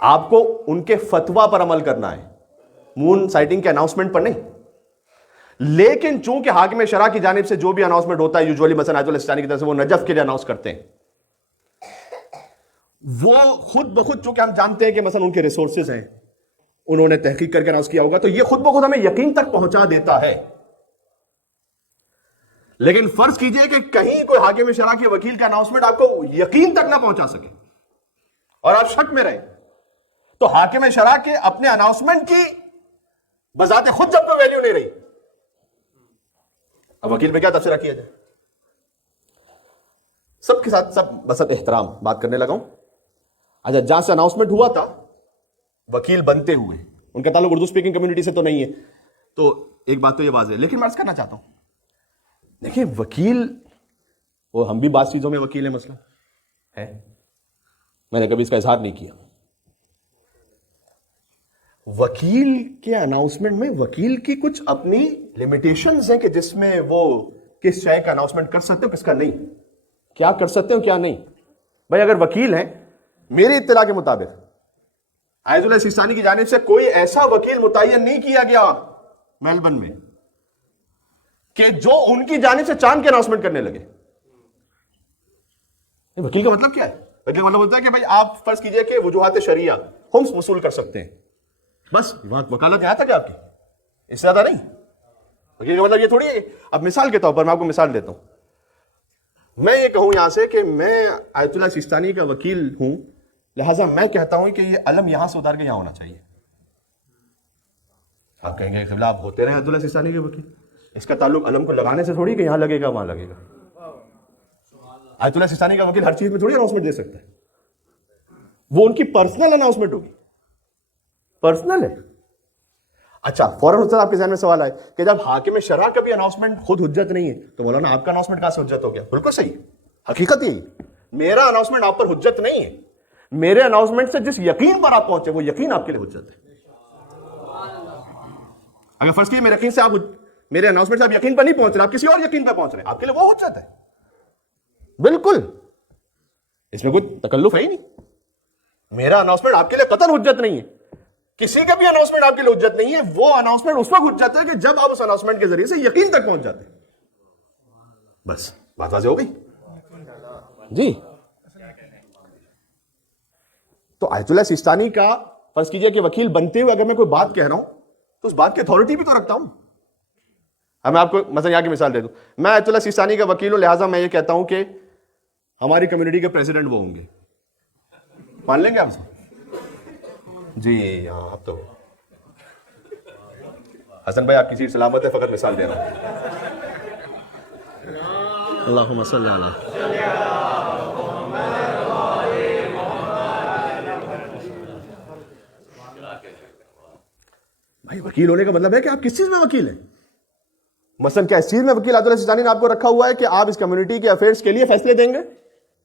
آپ کو ان کے فتویٰ پر عمل کرنا ہے، مون سائٹنگ کے اناؤنسمنٹ پر نہیں. لیکن چونکہ حاکم شرع کی جانب سے جو بھی اناؤنسمنٹ ہوتا ہے، یوزولی مثلا آیت اللہ سیستانی کی طرف سے وہ نجف کے لیے اناؤنس کرتے ہیں، وہ خود بخود چونکہ ہم جانتے ہیں کہ مثلا ان کے ریسورسز ہیں، انہوں نے تحقیق کر کے اناؤنس کیا ہوگا، تو یہ خود بخود ہمیں یقین تک پہنچا دیتا ہے. لیکن فرض کیجئے کہ کہیں کوئی حاکم شرع کے وکیل کا اناؤنسمنٹ آپ کو یقین تک نہ پہنچا سکے اور آپ شک میں رہیں، تو حاکم شرع کے اپنے اناؤنسمنٹ کی بذات خود جب کوئی ویلیو نہیں رہی. اب وکیل پہ کیا تبصرہ کیا جائے؟ سب کے ساتھ سب بسط احترام بات کرنے لگا ہوں. اچھا، جہاں سے اناؤنسمنٹ ہوا تھا وکیل بنتے ہوئے، ان کا تعلق اردو اسپیکنگ کمیونٹی سے تو نہیں ہے، تو ایک بات تو یہ واضح ہے. لیکن میں عرض کرنا چاہتا ہوں، دیکھیں وکیل، وہ ہم بھی بعض چیزوں میں وکیل ہیں، مسئلہ ہے، میں نے کبھی اس کا اظہار نہیں کیا. وکیل کے اناؤنسمنٹ میں وکیل کی کچھ اپنی لمیٹیشنز ہیں کہ جس میں وہ کس شے کا اناؤنسمنٹ کر سکتے ہو، کس کا نہیں، کیا کر سکتے ہو کیا نہیں. بھائی اگر وکیل ہیں، میری اطلاع کے مطابق آیت اللہ سیستانی کی جانب سے کوئی ایسا وکیل متعین نہیں کیا گیا میلبرن میں کہ جو ان کی جانب سے چاند کے اناؤنسمنٹ کرنے لگے. وکیل کا مطلب کیا ہے؟ وکیل کا مطلب ہوتا ہے کہ بھائی آپ فرض کیجئے کہ وجوہات شرعیہ خمس وصول کر سکتے ہیں، بس وکالت یہاں تک ہے آپ کی، اس سے زیادہ نہیں. وکیل کا مطلب یہ تھوڑی ہے. اب مثال کے طور پر میں آپ کو مثال دیتا ہوں. میں یہ کہوں یہاں سے کہ میں آیت اللہ سیستانی کا وکیل ہوں، لہٰذا میں کہتا ہوں کہ یہ علم یہاں سے اتار کے یہاں ہونا چاہیے. آپ کہیں گے قبلہ آپ ہوتے رہے آیت اللہ سیستانی کے وکیل، اس کا تعلق علم کو لگانے سے تھوڑی کہ یہاں لگے گا وہاں لگے گا. آیت اللہ سیستانی کا وکیل ہر چیز میں تھوڑی اناؤنسمنٹ دے سکتا ہے، وہ ان کی پرسنل اناؤنسمنٹ ہوگی، پرسنل ہے. اچھا، فوراً آپ کے ذہن میں سوال آئے کہ جب حاکم شرع کا بھی اناؤنسمنٹ خود حجت نہیں ہے تو مولانا آپ کا اناؤنسمنٹ کہاں سے حجت ہو گیا؟ بالکل صحیح، حقیقت یہی، میرا اناؤنسمنٹ آپ پر حجت نہیں ہے. میرے اناؤنسمنٹ سے جس یقین پر آپ پہنچے وہ یقین آپ کے لیے حجت ہے. اگر فرض کیجیے میرے یقین سے آپ، میرے اناؤنسمنٹ سے آپ یقین پر نہیں پہنچ رہے، آپ کسی اور یقین پر پہنچ رہے ہیں، آپ کے لیے وہ حجت ہے. بالکل، اس میں کوئی تکلف ہے ہی نہیں. میرا اناؤنسمنٹ آپ کے لیے قطعاً حجت نہیں ہے، کسی کا بھی اناؤنسمنٹ آپ کے لیے حجت نہیں ہے. وہ اناؤنسمنٹ اس وقت حجت ہے کہ جب آپ اس اناؤنسمنٹ کے ذریعے سے یقین تک پہنچ جاتے ہیں. بس بات واضح ہو گئی جی. تو آیت اللہ سیستانی کا فرض کیجئے کہ وکیل بنتے ہوئے اگر میں کوئی بات کہہ رہا ہوں تو اس بات کی اتھارٹی بھی تو رکھتا ہوں. اب میں آپ کو مثلا یہاں کی مثال دے دوں، میں آیت اللہ سیستانی کا وکیل ہوں، لہٰذا میں یہ کہتا ہوں کہ ہماری کمیونٹی کے پریزیڈنٹ وہ ہوں گے. مان لیں گے آپ سے؟ جی ہاں، اب تو حسن بھائی آپ کی چیز سلامت ہے، فقط مثال دے رہا ہوں. اللہم صلی علی. بھائی وکیل ہونے کا مطلب ہے کہ آپ کس چیز میں وکیل ہیں. مثلا کیا اس چیز میں وکیل آیت اللہ سیستانی نے آپ کو رکھا ہوا ہے کہ آپ اس کمیونٹی کے افیئرس کے لیے فیصلے دیں گے؟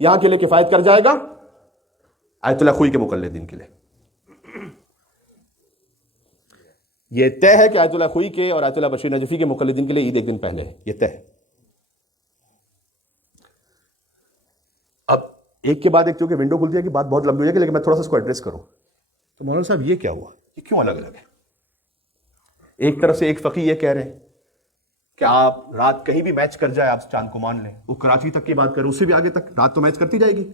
یہاں کے لیے کفایت کر جائے گا آیت اللہ خوئی کے مقلدین کے لیے. یہ طے ہے کہ آیت اللہ خوئی کے اور آیت اللہ بشیر نجفی کے مقلدین کے لیے عید ایک دن پہلے ہے، یہ طے ہے. اب ایک کے بعد ایک چونکہ ونڈو کھلتی ہے کہ بات بہت لمبی ہو جائے گی، لیکن میں تھوڑا سا اس کو ایڈریس کروں. تو مولانا صاحب یہ کیا ہوا، یہ کیوں الگ الگ ہے؟ ایک طرف سے ایک فقی یہ کہہ رہے ہیں کہ آپ رات کہیں بھی میچ کر جائے آپ چاند کو مان لیں، وہ کراچی تک کی بات کریں، اس سے بھی آگے تک رات تو میچ کرتی جائے گی.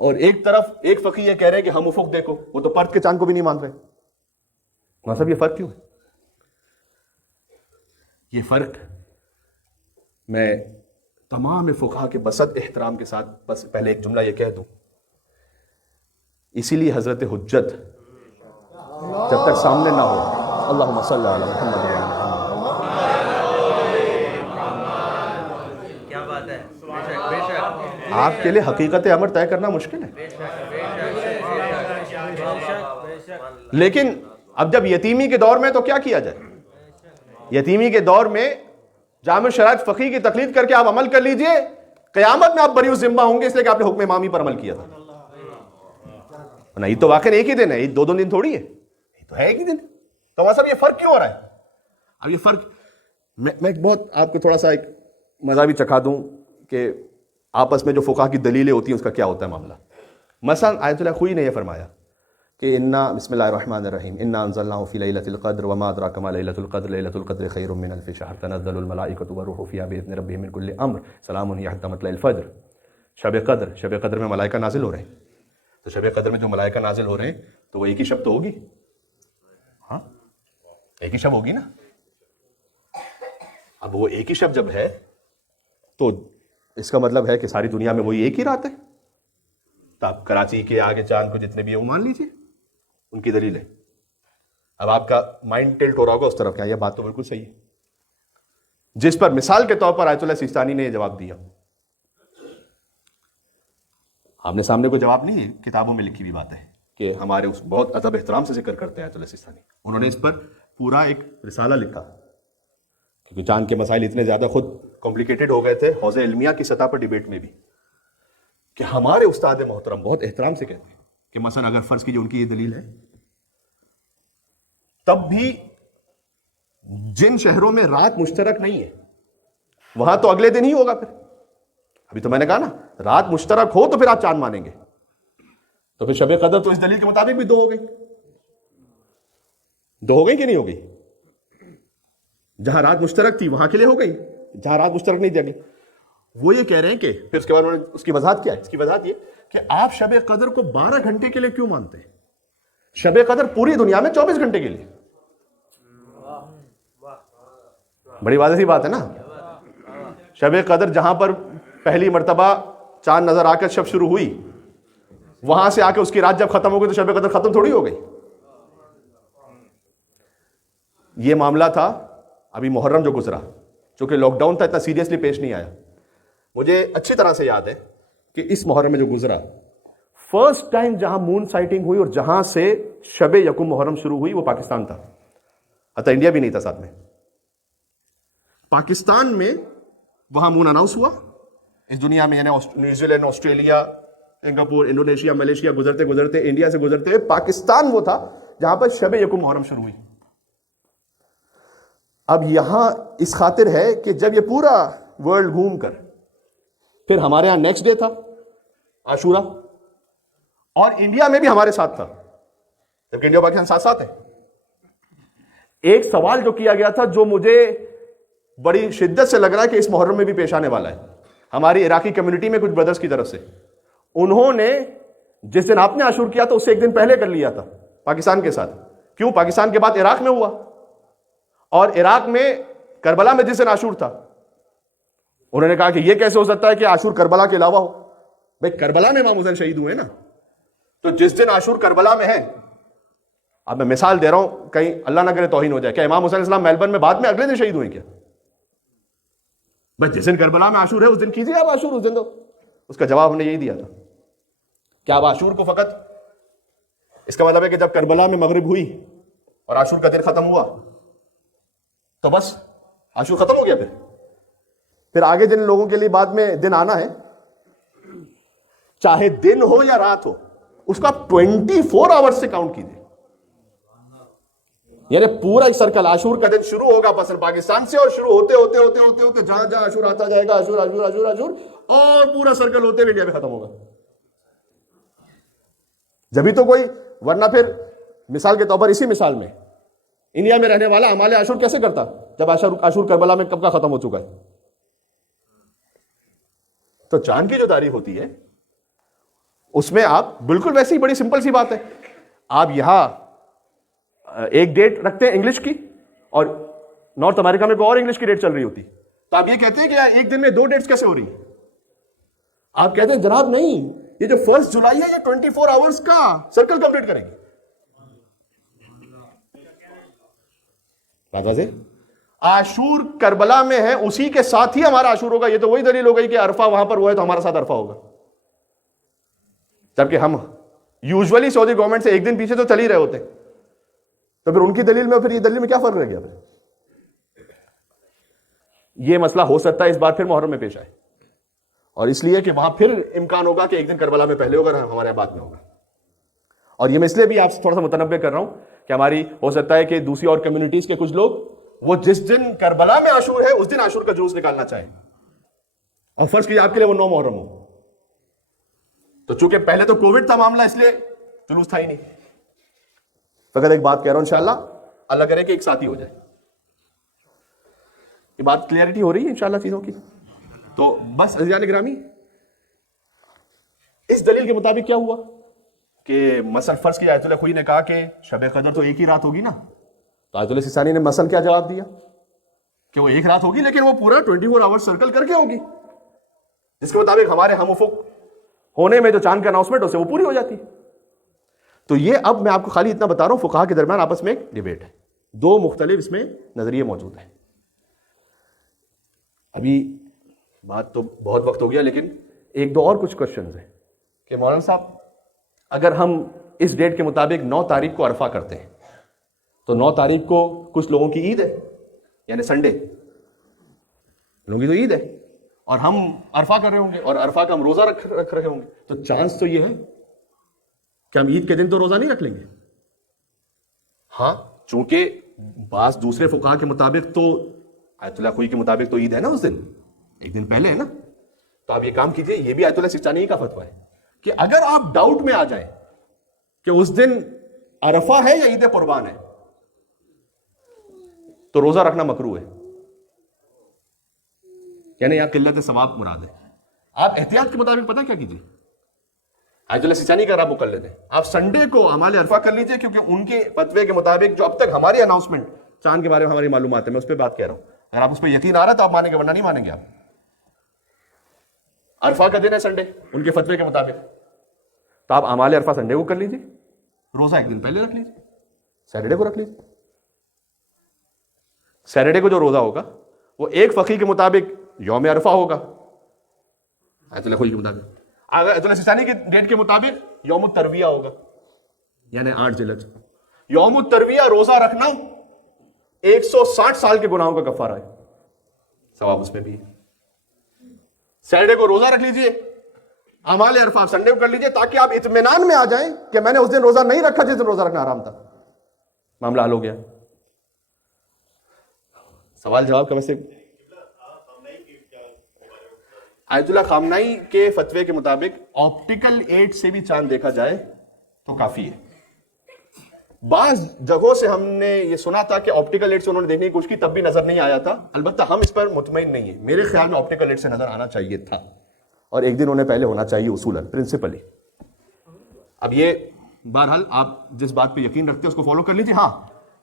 اور ایک طرف ایک فقی یہ کہہ رہے ہیں کہ ہم افق دیکھو، وہ تو پرت کے چاند کو بھی نہیں مان رہے. مولانا صاحب یہ فرق کیوں ہے؟ یہ فرق میں تمام فقہا کے بسط احترام کے ساتھ بس پہلے ایک جملہ یہ کہہ دوں، اسی لیے حضرت حجت جب تک سامنے نہ ہو، اللہم صلی علی محمد وعلی محمد. کیا بات ہے، بے شک آپ کے لیے حقیقت امر طے کرنا مشکل ہے، لیکن اب جب یتیمی کے دور میں تو کیا کیا جائے؟ یتیمی کے دور میں جامع شرائط فقی کی تقلید کر کے آپ عمل کر لیجئے، قیامت میں آپ بری ذمہ ہوں گے، اس لیے کہ آپ نے حکم امامی پر عمل کیا تھا. نہیں تو واقعی ایک ہی دن ہے، یہ دو دن تھوڑی ہے، یہ تو ہے ایک ہی دن. تو وہاں سب یہ فرق کیوں ہو رہا ہے؟ اب یہ فرق میں بہت آپ کو تھوڑا سا ایک مزہ بھی چکھا دوں کہ آپس میں جو فقہا کی دلیلیں ہوتی ہیں اس کا کیا ہوتا ہے معاملہ. مثلا آیت اللہ خوئی نے یہ فرمایا کہ بسم اللہ الرحمن الرحیم انا انزلناه فی لیلۃ القدر وما ادراک ما لیلۃ القدر لیلۃ القدر خیر من الف شہر تنزل الملائکۃ والروح فیہا باذن ربہم من کل امر سلام ہی حتی مطلع الفجر. شب قدر میں ملائکہ نازل ہو رہے ہیں، تو شب قدر میں جو ملائکہ نازل ہو رہے ہیں تو وہ ایک ہی شب تو ہوگی، ہاں ایک ہی شب ہوگی نا. اب وہ ایک ہی شب جب ہے تو اس کا مطلب ہے کہ ساری دنیا میں وہی ایک ہی رات ہے. تو آپ کراچی کے آگے چاند کو جتنے بھی ہیں وہ مان لیجیے، ان کی دلیل ہے. اب آپ کا مائنڈ ٹلٹ ہو رہا ہوگا اس طرف، کیا یہ بات تو بالکل صحیح ہے. جس پر مثال کے طور پر آیت اللہ سیستانی نے یہ جواب دیا، آپ نے سامنے کوئی جواب نہیں ہے، کتابوں میں لکھی ہوئی بات ہے کہ ہمارے اس بہت ادب احترام سے ذکر کرتے ہیں آیت اللہ سیستانی. انہوں نے اس پر پورا ایک رسالہ لکھا، کیونکہ چاند کے مسائل اتنے زیادہ خود کمپلیکیٹڈ ہو گئے تھے حوض علمیہ کی سطح پر ڈیبیٹ میں بھی، کہ ہمارے استاد محترم بہت احترام سے کہتے ہیں کہ مثلا اگر فرض کیجیے ان کی یہ دلیل ہے، تب بھی جن شہروں میں رات مشترک نہیں ہے وہاں تو اگلے دن ہی ہوگا. پھر ابھی تو میں نے کہا نا رات مشترک ہو تو پھر آپ چاند مانیں گے، تو پھر شب قدر تو اس دلیل کے مطابق بھی دو ہو گئی کہ نہیں ہو گئی؟ جہاں رات مشترک تھی وہاں کے لیے ہو گئی، جہاں رات مشترک نہیں تھی. وہ یہ کہہ رہے ہیں کہ پھر اس کے بعد اس کی وضاحت کیا ہے؟ اس کی وضاحت یہ کہ آپ شب قدر کو 12 گھنٹے کے لیے کیوں مانتے ہیں؟ شب قدر پوری دنیا میں 24 گھنٹے کے لیے. بڑی واضح سی بات ہے نا. شب قدر جہاں پر پہلی مرتبہ چاند نظر آ کر شب شروع ہوئی، وہاں سے آ کے اس کی رات جب ختم ہو گئی تو شب قدر ختم تھوڑی ہو گئی. یہ معاملہ تھا ابھی محرم جو گزرا، چونکہ لاک ڈاؤن تھا اتنا سیریسلی پیش نہیں آیا. مجھے اچھی طرح سے یاد ہے کہ اس محرم میں جو گزرا، فرسٹ ٹائم جہاں مون سائٹنگ ہوئی اور جہاں سے شب یکم محرم شروع ہوئی وہ پاکستان تھا، حتی انڈیا بھی نہیں تھا ساتھ میں. پاکستان میں وہاں مون اناؤنس ہوا. اس دنیا میں یعنی New Zealand, Australia, Singapore, Indonesia, Malaysia گزرتے گزرتے انڈیا سے گزرتے ہوئے پاکستان وہ تھا جہاں پر شب یکم محرم شروع ہوئی. اب یہاں اس خاطر ہے کہ جب یہ پورا ورلڈ گھوم کر پھر ہمارے ہاں نیکسٹ ڈے تھا عاشورہ، اور انڈیا میں بھی ہمارے ساتھ تھا، جبکہ انڈیا اور پاکستان ساتھ ساتھ ہیں. ایک سوال جو کیا گیا تھا جو مجھے بڑی شدت سے لگ رہا ہے کہ اس محرم میں بھی پیش آنے والا ہے، ہماری عراقی کمیونٹی میں کچھ بردرز کی طرف سے، انہوں نے جس دن آپ نے عاشور کیا تھا اس سے ایک دن پہلے کر لیا تھا پاکستان کے ساتھ. کیوں؟ پاکستان کے بعد عراق میں ہوا، اور عراق میں کربلا میں جس دن عاشور تھا انہوں نے کہا کہ یہ کیسے ہو سکتا ہے کہ عاشور کربلا کے علاوہ ہو؟ بھائی کربلا میں امام حسین شہید ہوئے نا، تو جس دن عاشور کربلا میں ہے، اب میں مثال دے رہا ہوں کہیں اللہ نہ کرے توہین ہو جائے، کیا امام حسین علیہ السلام میلبرن میں بعد میں اگلے دن شہید ہوئے کیا؟ بس جس دن کربلا میں عاشور ہے اس دن کیجیے آپ عاشور اس دن. تو اس کا جواب ہم نے یہی دیا تھا کہ آپ عاشور کو فقط، اس کا مطلب ہے کہ جب کربلا میں مغرب ہوئی اور عاشور کا دن ختم ہوا تو بس عاشور ختم ہو گیا. پھر آگے جن لوگوں کے لیے بعد میں دن آنا ہے چاہے دن ہو یا رات ہو, اس کو آپ 24 آورس سے کاؤنٹ کیجیے. یعنی پورا ایک سرکل, عاشور کا دن شروع ہوگا مثلا پاکستان سے, اور شروع ہوتے ہوتے ہوتے ہوتے ہوتے جہاں جہاں عاشور آتا جائے گا, عاشور عاشور عاشور عاشور, اور پورا سرکل ہوتے ہوئے انڈیا میں ختم ہوگا. جبھی تو کوئی, ورنہ پھر مثال کے طور پر اسی مثال میں انڈیا میں رہنے والا اعمال عاشور کیسے کرتا جب عاشور کربلا میں کب کا ختم ہو چکا ہے؟ تو چاند کی جو تاریخ ہوتی ہے اس میں آپ بالکل ویسی بڑی سمپل سی بات ہے, آپ یہاں ایک ڈیٹ رکھتے ہیں انگلش کی, اور نارتھ امریکہ میں کوئی اور انگلش کی ڈیٹ چل رہی ہوتی, تو آپ یہ کہتے ہیں کہ ایک دن میں 2 ڈیٹس کیسے ہو رہی ہیں؟ آپ کہتے ہیں جناب نہیں, یہ جو 1 جولائی ہے یہ 24 آورس کا سرکل کمپلیٹ کرے گی. سے عاشور کربلا میں ہے, اسی کے ساتھ ہی ہمارا عاشور ہوگا. یہ تو وہی دلیل ہو گئی کہ عرفہ وہاں پر ہوا ہے تو ہمارا ساتھ عرفہ ہوگا, جبکہ ہم یوزولی سعودی گورنمنٹ سے ایک دن پیچھے تو چل ہی رہے ہوتے. تو پھر ان کی دلیل میں پھر یہ دلیل میں کیا فرق رہ گیا؟ پھر یہ مسئلہ ہو سکتا ہے اس بار پھر محرم میں پیش آئے, اور اس لیے کہ وہاں پھر امکان ہوگا کہ ایک دن کربلا میں پہلے ہوگا, ہمارے بعد میں ہوگا. اور یہ میں اس لیے بھی آپ سے تھوڑا سا متنبع کر رہا ہوں کہ ہماری ہو سکتا ہے کہ دوسری اور کمیونٹیز کے کچھ لوگ وہ جس دن کربلا میں عاشور ہے اس دن عاشور کا جلوس نکالنا چاہیں, اور فرض کیجیے آپ کے لیے وہ 9 محرم ہو. تو چونکہ پہلے تو کووڈ تھا معاملہ, اس لیے جلوس تھا ہی نہیں. فقط ایک بات کہہ رہا ہوں, انشاءاللہ اللہ کرے کہ ایک ساتھ ہی ہو جائے. یہ بات کلیئرٹی ہو رہی ہے انشاءاللہ چیزوں کی. تو بس عزیزان گرامی, اس دلیل کے مطابق کیا ہوا کہ مثلا فرض کی آیت اللہ خوئی نے کہا کہ شب قدر تو ایک ہی رات ہوگی نا, تو آیت اللہ سیستانی نے مثلا کیا جواب دیا کہ وہ ایک رات ہوگی لیکن وہ پورا 24 آور سرکل کر کے ہوگی, جس کے مطابق ہمارے ہم افق ہونے میں جو چاند کا اناؤنسمنٹ اسے وہ پوری ہو جاتی. تو یہ اب میں آپ کو خالی اتنا بتا رہا ہوں, فقہا کے درمیان آپس میں ایک ڈیبیٹ ہے, 2 مختلف اس میں نظریے موجود ہیں. ابھی بات تو بہت وقت ہو گیا, لیکن 1-2 اور کچھ کوشچنز ہیں کہ مولانا صاحب اگر ہم اس ڈیٹ کے مطابق 9 تاریخ کو عرفہ کرتے ہیں تو 9 تاریخ کو کچھ لوگوں کی عید ہے, یعنی سنڈے, لوگوں کی تو عید ہے, اور ہم عرفہ کر رہے ہوں گے, اور عرفہ کا ہم روزہ رکھ رہے ہوں گے, تو چانس تو یہ ہے کہ ہم عید کے دن تو روزہ نہیں رکھ لیں گے. ہاں چونکہ بعض دوسرے فقہا کے مطابق تو آیت اللہ خوئی کے مطابق تو عید ہے نا اس دن, ایک دن پہلے ہے نا. تو آپ یہ کام کیجئے, یہ بھی آیت اللہ سیستانی کا فتویٰ ہے کہ اگر آپ ڈاؤٹ میں آ جائیں کہ اس دن عرفہ ہے یا عید قربان ہے تو روزہ رکھنا مکروہ ہے, یعنی یہاں قلت ثواب مراد ہے. آپ احتیاط کے مطابق پتہ کیا کیجئے, آیت اللہ سیستانی کا آپ مقلد ہیں, آپ سنڈے کو اعمال عرفہ کر لیجئے, کیونکہ ان کے فتوے کے مطابق جو اب تک ہماری اناؤنسمنٹ چاند کے بارے میں ہماری معلومات ہے, میں اس پہ بات کہہ رہا ہوں, اگر آپ اس پہ یقین آ رہا ہے تو آپ مانیں گے, ورنہ نہیں مانیں گے. آپ عرفہ کا دن ہے سنڈے ان کے فتوے کے مطابق, تو آپ اعمال عرفہ سنڈے کو کر لیجئے, روزہ ایک دن پہلے رکھ لیجئے, سیٹرڈے کو رکھ لیجئے. سیٹرڈے کو جو روزہ ہوگا وہ ایک فقی کے مطابق یوم عرفہ ہوگا آیت اللہ خوئی کے مطابق, آیت اللہ سیستانی کے ڈیٹ کے مطابق یوم الترویہ ہوگا, یعنی 8 ذی الحجہ. یوم الترویہ روزہ رکھنا 160 سال کے گناہوں کا کفارہ ہے, ثواب اس میں بھی ہے. سیٹرڈے کو روزہ رکھ لیجئے, اعمال عرفہ سنڈے کو کر لیجئے, تاکہ آپ اطمینان میں آ جائیں کہ میں نے اس دن روزہ نہیں رکھا جس دن روزہ رکھنا حرام تھا, معاملہ حل ہو گیا. سوال جواب کا ویسے آیت اللہ خامنائی کے فتوے کے مطابق آپٹیکل ایڈ سے بھی چاند دیکھا جائے تو کافی ہے. بعض جگہوں سے ہم نے یہ سنا تھا کہ آپٹیکل ایڈ سے انہوں نے دیکھنے کی کوشش کی, تب بھی نظر نہیں آیا تھا. البتہ ہم اس پر مطمئن نہیں ہیں, میرے خیال میں آپٹیکل ایڈ سے نظر آنا چاہیے تھا, اور ایک دن انہیں پہلے ہونا چاہیے اصولاً, پرنسپلی. اب یہ بہرحال آپ جس بات پہ یقین رکھتے ہیں اس کو فالو کر لیجیے. ہاں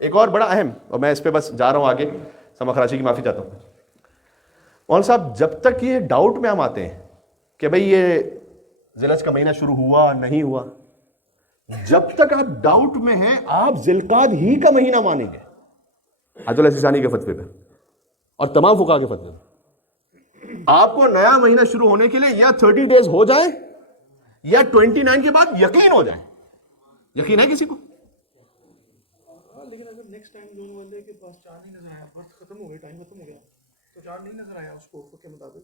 ایک اور بڑا اہم, اور میں اس پہ بس جا رہا ہوں آگے, سما خراچی کی معافی چاہتا ہوں. مولانا صاحب جب تک یہ ڈاؤٹ میں ہم آتے ہیں کہ بھئی یہ ذی الحجہ کا مہینہ شروع ہوا نہیں ہوا, جب تک آپ ڈاؤٹ میں ہیں آپ ذی القعدہ ہی کا مہینہ مانیں گے آیت اللہ سیستانی کے فتوے پہ اور تمام فقہا کے فتوے پہ. آپ کو نیا مہینہ شروع ہونے کے لیے یا 30 ڈیز ہو جائے یا 29 کے بعد یقین ہو جائے. یقین ہے کسی کو؟ لیکن اگر نیکسٹ ٹائم جو بندے کے پاس چاند نہیں نظر آیا, وقت ختم ہو گیا, ٹائم ختم ہو گیا, تو چاند نہیں نظر آیا اس کو کے مطابق,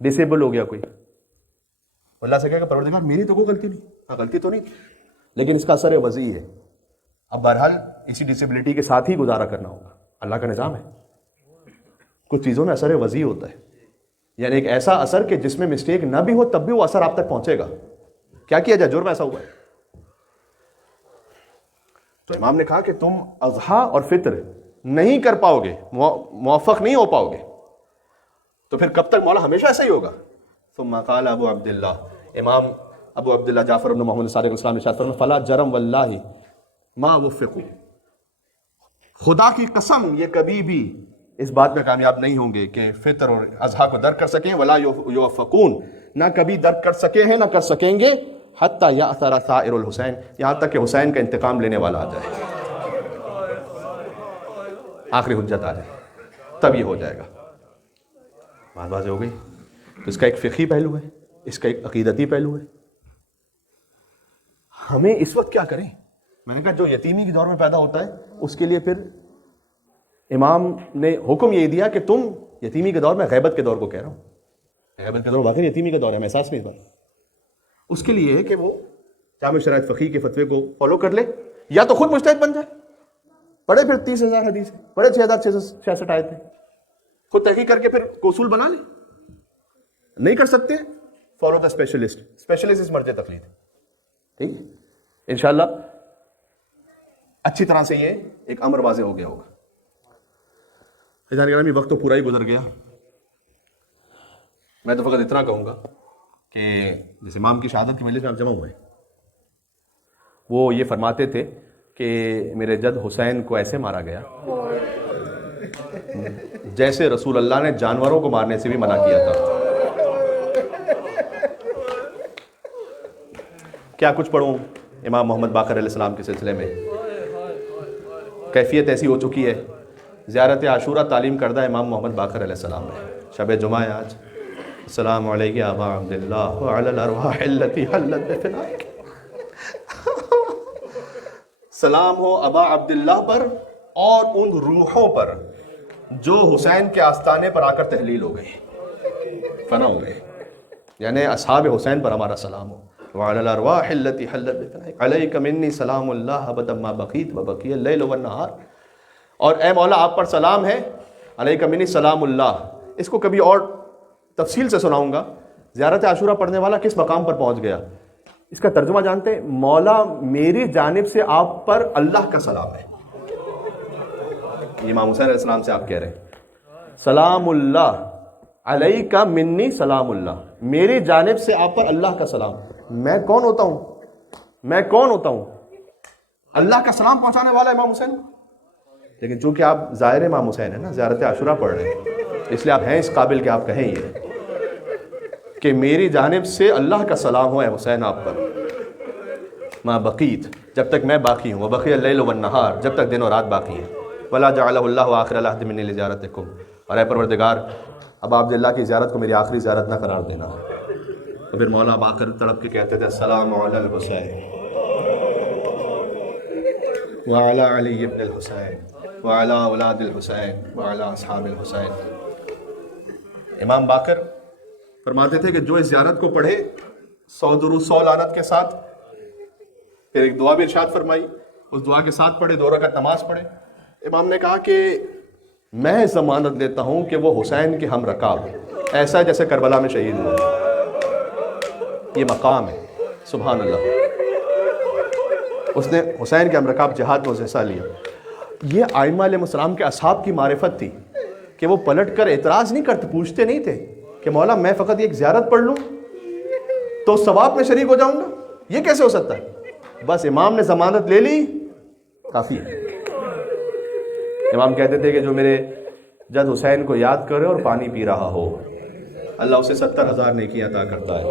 ڈسیبل ہو گیا کوئی, اللہ سے کہے گا پروردگار میری تو کوئی غلطی نہیں, ہاں غلطی تو نہیں لیکن اس کا اثر وضعی ہے. اب بہرحال اسی ڈسیبلٹی کے ساتھ ہی گزارا کرنا ہوگا, اللہ کا نظام ہے. کچھ چیزوں میں اثر وضعی ہوتا ہے, یعنی ایک ایسا اثر کہ جس میں مسٹیک نہ بھی ہو تب بھی وہ اثر آپ تک پہنچے گا. کیا کیا جائے, جرم ایسا ہوا ہے. تو امام نے کہا کہ تم اضحیٰ اور فطر نہیں کر پاؤ گے, موفق نہیں ہو پاؤ گے, تو پھر کب تک مولا ہمیشہ ایسا ہی ہوگا. ثم قال ابو عبداللہ, امام ابو عبداللہ جعفر بن محمد صادق الاسلام نے ارشاد فرمایا فلا جرم واللہ ما وفقوا, خدا کی قسم یہ کبھی بھی اس بات میں کامیاب نہیں ہوں گے کہ فطر اور اضحیٰ کو درک کر سکیں, ولا یوفقون, نہ کبھی درک کر سکے ہیں نہ کر سکیں گے, حتی یأثر ثائر الحسین, یہاں تک کہ حسین کا انتقام لینے والا آ جائے, آخری حجت آ جائے, تب یہ ہو جائے گا. بات واضح ہو گئی. تو اس کا ایک فقہی پہلو ہے, اس کا ایک عقیدتی پہلو ہے. ہمیں اس وقت کیا کریں؟ میں نے کہا جو یتیمی کے دور میں پیدا ہوتا ہے اس کے لیے پھر امام نے حکم یہ دیا کہ تم یتیمی کے دور میں, غیبت کے دور کو کہہ رہا ہوں, غیبت کے دور واقعی یتیمی کا دور ہے, ہمیں احساس نہیں اس بات. اس کے لیے ہے کہ وہ جامع شرائط فقہی کے فتوے کو فالو کر لے, یا تو خود مجتہد بن جائے, پڑھے پھر 30,000 حدیث, پڑھے 6,666 آیتیں, خود تحقیق کر کے پھر اصول بنا لے. نہیں کر سکتے فالو دا اسپیشلسٹ, اسپیشلسٹ اس مرجع تقلید. ٹھیک ہے, انشاءاللہ اچھی طرح سے یہ ایک امر واضح ہو گیا ہوگا. گرامی وقت تو پورا ہی گزر گیا. میں تو فقط اتنا کہوں گا کہ جیسے امام کی شہادت کی مجلس میں آپ جمع ہوئے, وہ یہ فرماتے تھے کہ میرے جد حسین کو ایسے مارا گیا جیسے رسول اللہ نے جانوروں کو مارنے سے بھی منع کیا تھا. کیا کچھ پڑھوں امام محمد باقر علیہ السلام کے سلسلے میں. کیفیت ایسی ہو چکی ہے, زیارت عاشورہ تعلیم کردہ امام محمد باقر علیہ السلام ہے. شب جمعہ ہے آج. السلام علیکم یا ابا عبداللہ وعلی الارواح التي حلت بفنائک. سلام ہو ابا عبداللہ پر اور ان روحوں پر جو حسین کے آستانے پر آ کر تحلیل ہو گئے, فنا ہو گئے, یعنی اصحاب حسین پر ہمارا سلام ہو. وعلی الارواح التي حلت بفنائک علیک منی سلام اللہ ابدا ما بقیت وبقی اللیل والنہار. اور اے مولا آپ پر سلام ہے, علیک منی سلام اللہ. اس کو کبھی اور تفصیل سے سناؤں گا. زیارت عاشورہ پڑھنے والا کس مقام پر پہنچ گیا, اس کا ترجمہ جانتے ہیں, مولا میری جانب سے آپ پر اللہ کا سلام ہے. امام حسین علیہ السلام سے آپ کہہ رہے ہیں سلام اللہ علیک منی سلام اللہ, میری جانب سے آپ پر اللہ کا سلام. میں کون ہوتا ہوں, میں کون ہوتا ہوں؟ اللہ کا سلام پہنچانے والا امام حسین. لیکن چونکہ آپ ظاہر امام حسین ہیں نا, زیارت عاشورہ پڑھ رہے ہیں, اس لیے آپ ہیں اس قابل کہ آپ کہیں یہ کہ میری جانب سے اللہ کا سلام ہو اے حسین آپ پر, ما بقیت, جب تک میں باقی ہوں, وبقی اللیل والنہار, جب تک دن اور رات باقی ہیں, ولا جعلہ اللہ آخر العہد منی لزیارتکم, اور اے پروردگار اب آپ اللہ کی زیارت کو میری آخری زیارت نہ قرار دینا. تو پھر مولا اب آ کر تڑپ کے کہتے تھے السلام علی الحسین وعلی علی ابن الحسین وعلی اولاد الحسین وعلی اصحاب الحسین. امام باقر فرماتے تھے کہ جو اس زیارت کو پڑھے 100 درود 100 لعنت کے ساتھ, پھر ایک دعا بھی ارشاد فرمائی, اس دعا کے ساتھ پڑھے, 2 رکعت نماز پڑھے. امام نے کہا کہ میں ضمانت لیتا ہوں کہ وہ حسین کے ہم رکاب, ایسا جیسے کربلا میں شہید ہوئے. یہ مقام ہے, سبحان اللہ. اس نے حسین کے ہم رکاب جہاد میں حصہ لیا. یہ ائمہ علیہ السلام کے اصحاب کی معرفت تھی کہ وہ پلٹ کر اعتراض نہیں کرتے, پوچھتے نہیں تھے کہ مولا میں فقط ایک زیارت پڑھ لوں تو ثواب میں شریک ہو جاؤں گا, یہ کیسے ہو سکتا ہے؟ بس امام نے ضمانت لے لی, کافی ہے. امام کہتے تھے کہ جو میرے جد حسین کو یاد کرے اور پانی پی رہا ہو, اللہ اسے 70,000 نیکی عطا کرتا ہے.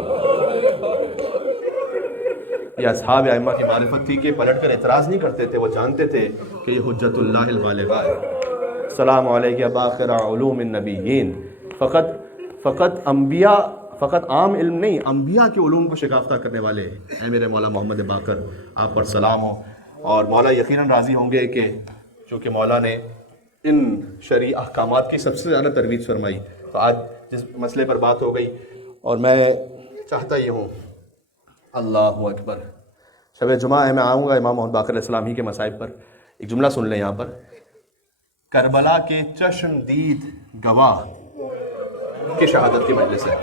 یہ اصحاب ائمہ کی معرفت تھی کہ پلٹ کر اعتراض نہیں کرتے تھے, وہ جانتے تھے کہ یہ حجت اللہ البالغہ ہے. السلام علیکم باقر علوم النبیین. فقط انبیاء, فقط عام علم نہیں, انبیاء کے علوم کو شکافتہ کرنے والے اے میرے مولا محمد باقر, آپ پر سلام ہو. اور مولا یقیناً راضی ہوں گے کہ چونکہ مولا نے ان شرعی احکامات کی سب سے زیادہ ترویج فرمائی. تو آج جس مسئلے پر بات ہو گئی، اور میں چاہتا یہ ہوں، اللہ اکبر، شب جمعہ ہے، میں آؤں گا امام محمد باقر علیہ السلام ہی کے مصائب پر. ایک جملہ سن لیں یہاں پر، کربلا کے چشم دید گواہ کی شہادت کی مجلس ہے.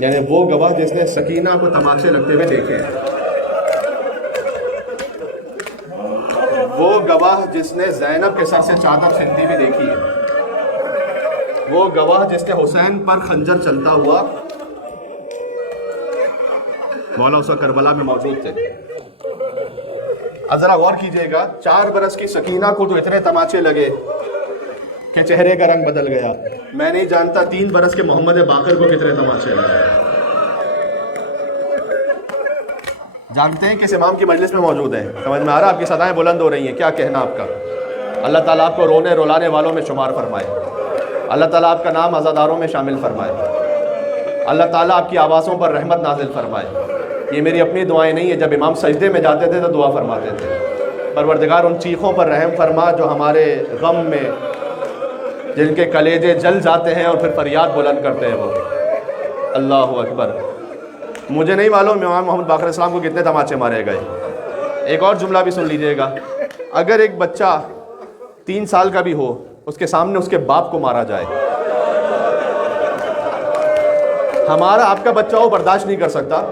یعنی وہ گواہ جس نے سکینہ کو تماچے لگتے ہوئے دیکھے ہیں، وہ گواہ جس نے زینب کے سر سے چادر چھنتی ہوئی دیکھی ہے، وہ گواہ جس نے حسین پر خنجر چلتا ہوا، مولا اس وقت کربلا میں موجود تھے. اب ذرا غور کیجئے گا، 4 برس کی سکینہ کو تو اتنے تماچے لگے کہ چہرے کا رنگ بدل گیا. میں نہیں جانتا 3 برس کے محمد باقر کو کتنے تماچے لگے. جانتے ہیں کس امام کی مجلس میں موجود ہیں؟ سمجھ میں آ رہا؟ آپ کی صدائیں بلند ہو رہی ہیں، کیا کہنا آپ کا. اللہ تعالیٰ آپ کو رونے رلانے والوں میں شمار فرمائے. اللہ تعالیٰ آپ کا نام عزاداروں میں شامل فرمائے. اللہ تعالیٰ آپ کی آوازوں پر رحمت نازل فرمائے. یہ میری اپنی دعائیں نہیں ہیں، جب امام سجدے میں جاتے تھے تو دعا فرماتے تھے، پروردگار ان چیخوں پر رحم فرما جو ہمارے غم میں، جن کے کلیجے جل جاتے ہیں اور پھر فریاد بلند کرتے ہیں وہ. اللہ اکبر. مجھے نہیں معلوم امام محمد باقر علیہ السلام کو کتنے تماچے مارے گئے. ایک اور جملہ بھی سن لیجئے گا، اگر ایک بچہ 3 سال کا بھی ہو، اس کے سامنے اس کے باپ کو مارا جائے، ہمارا آپ کا بچہ ہو برداشت نہیں کر سکتا،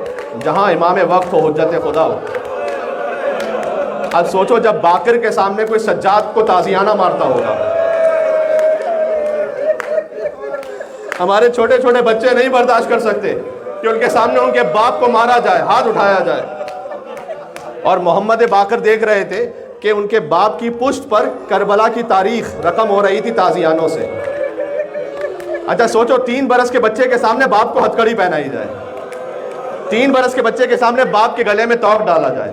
جہاں امام وقت ہو، حجت خدا ہو. اب سوچو جب باقر کے سامنے کوئی سجاد کو تازیانہ مارتا ہوگا. ہمارے چھوٹے چھوٹے بچے نہیں برداشت کر سکتے کہ ان کے سامنے ان کے باپ کو مارا جائے، ہاتھ اٹھایا جائے. اور محمد باقر دیکھ رہے تھے کہ ان کے باپ کی پشت پر کربلا کی تاریخ رقم ہو رہی تھی تازیانوں سے. اچھا سوچو 3 برس کے بچے کے سامنے باپ کو ہتھکڑی پہنائی جائے، 3 برس کے بچے کے سامنے باپ کے گلے میں توق ڈالا جائے،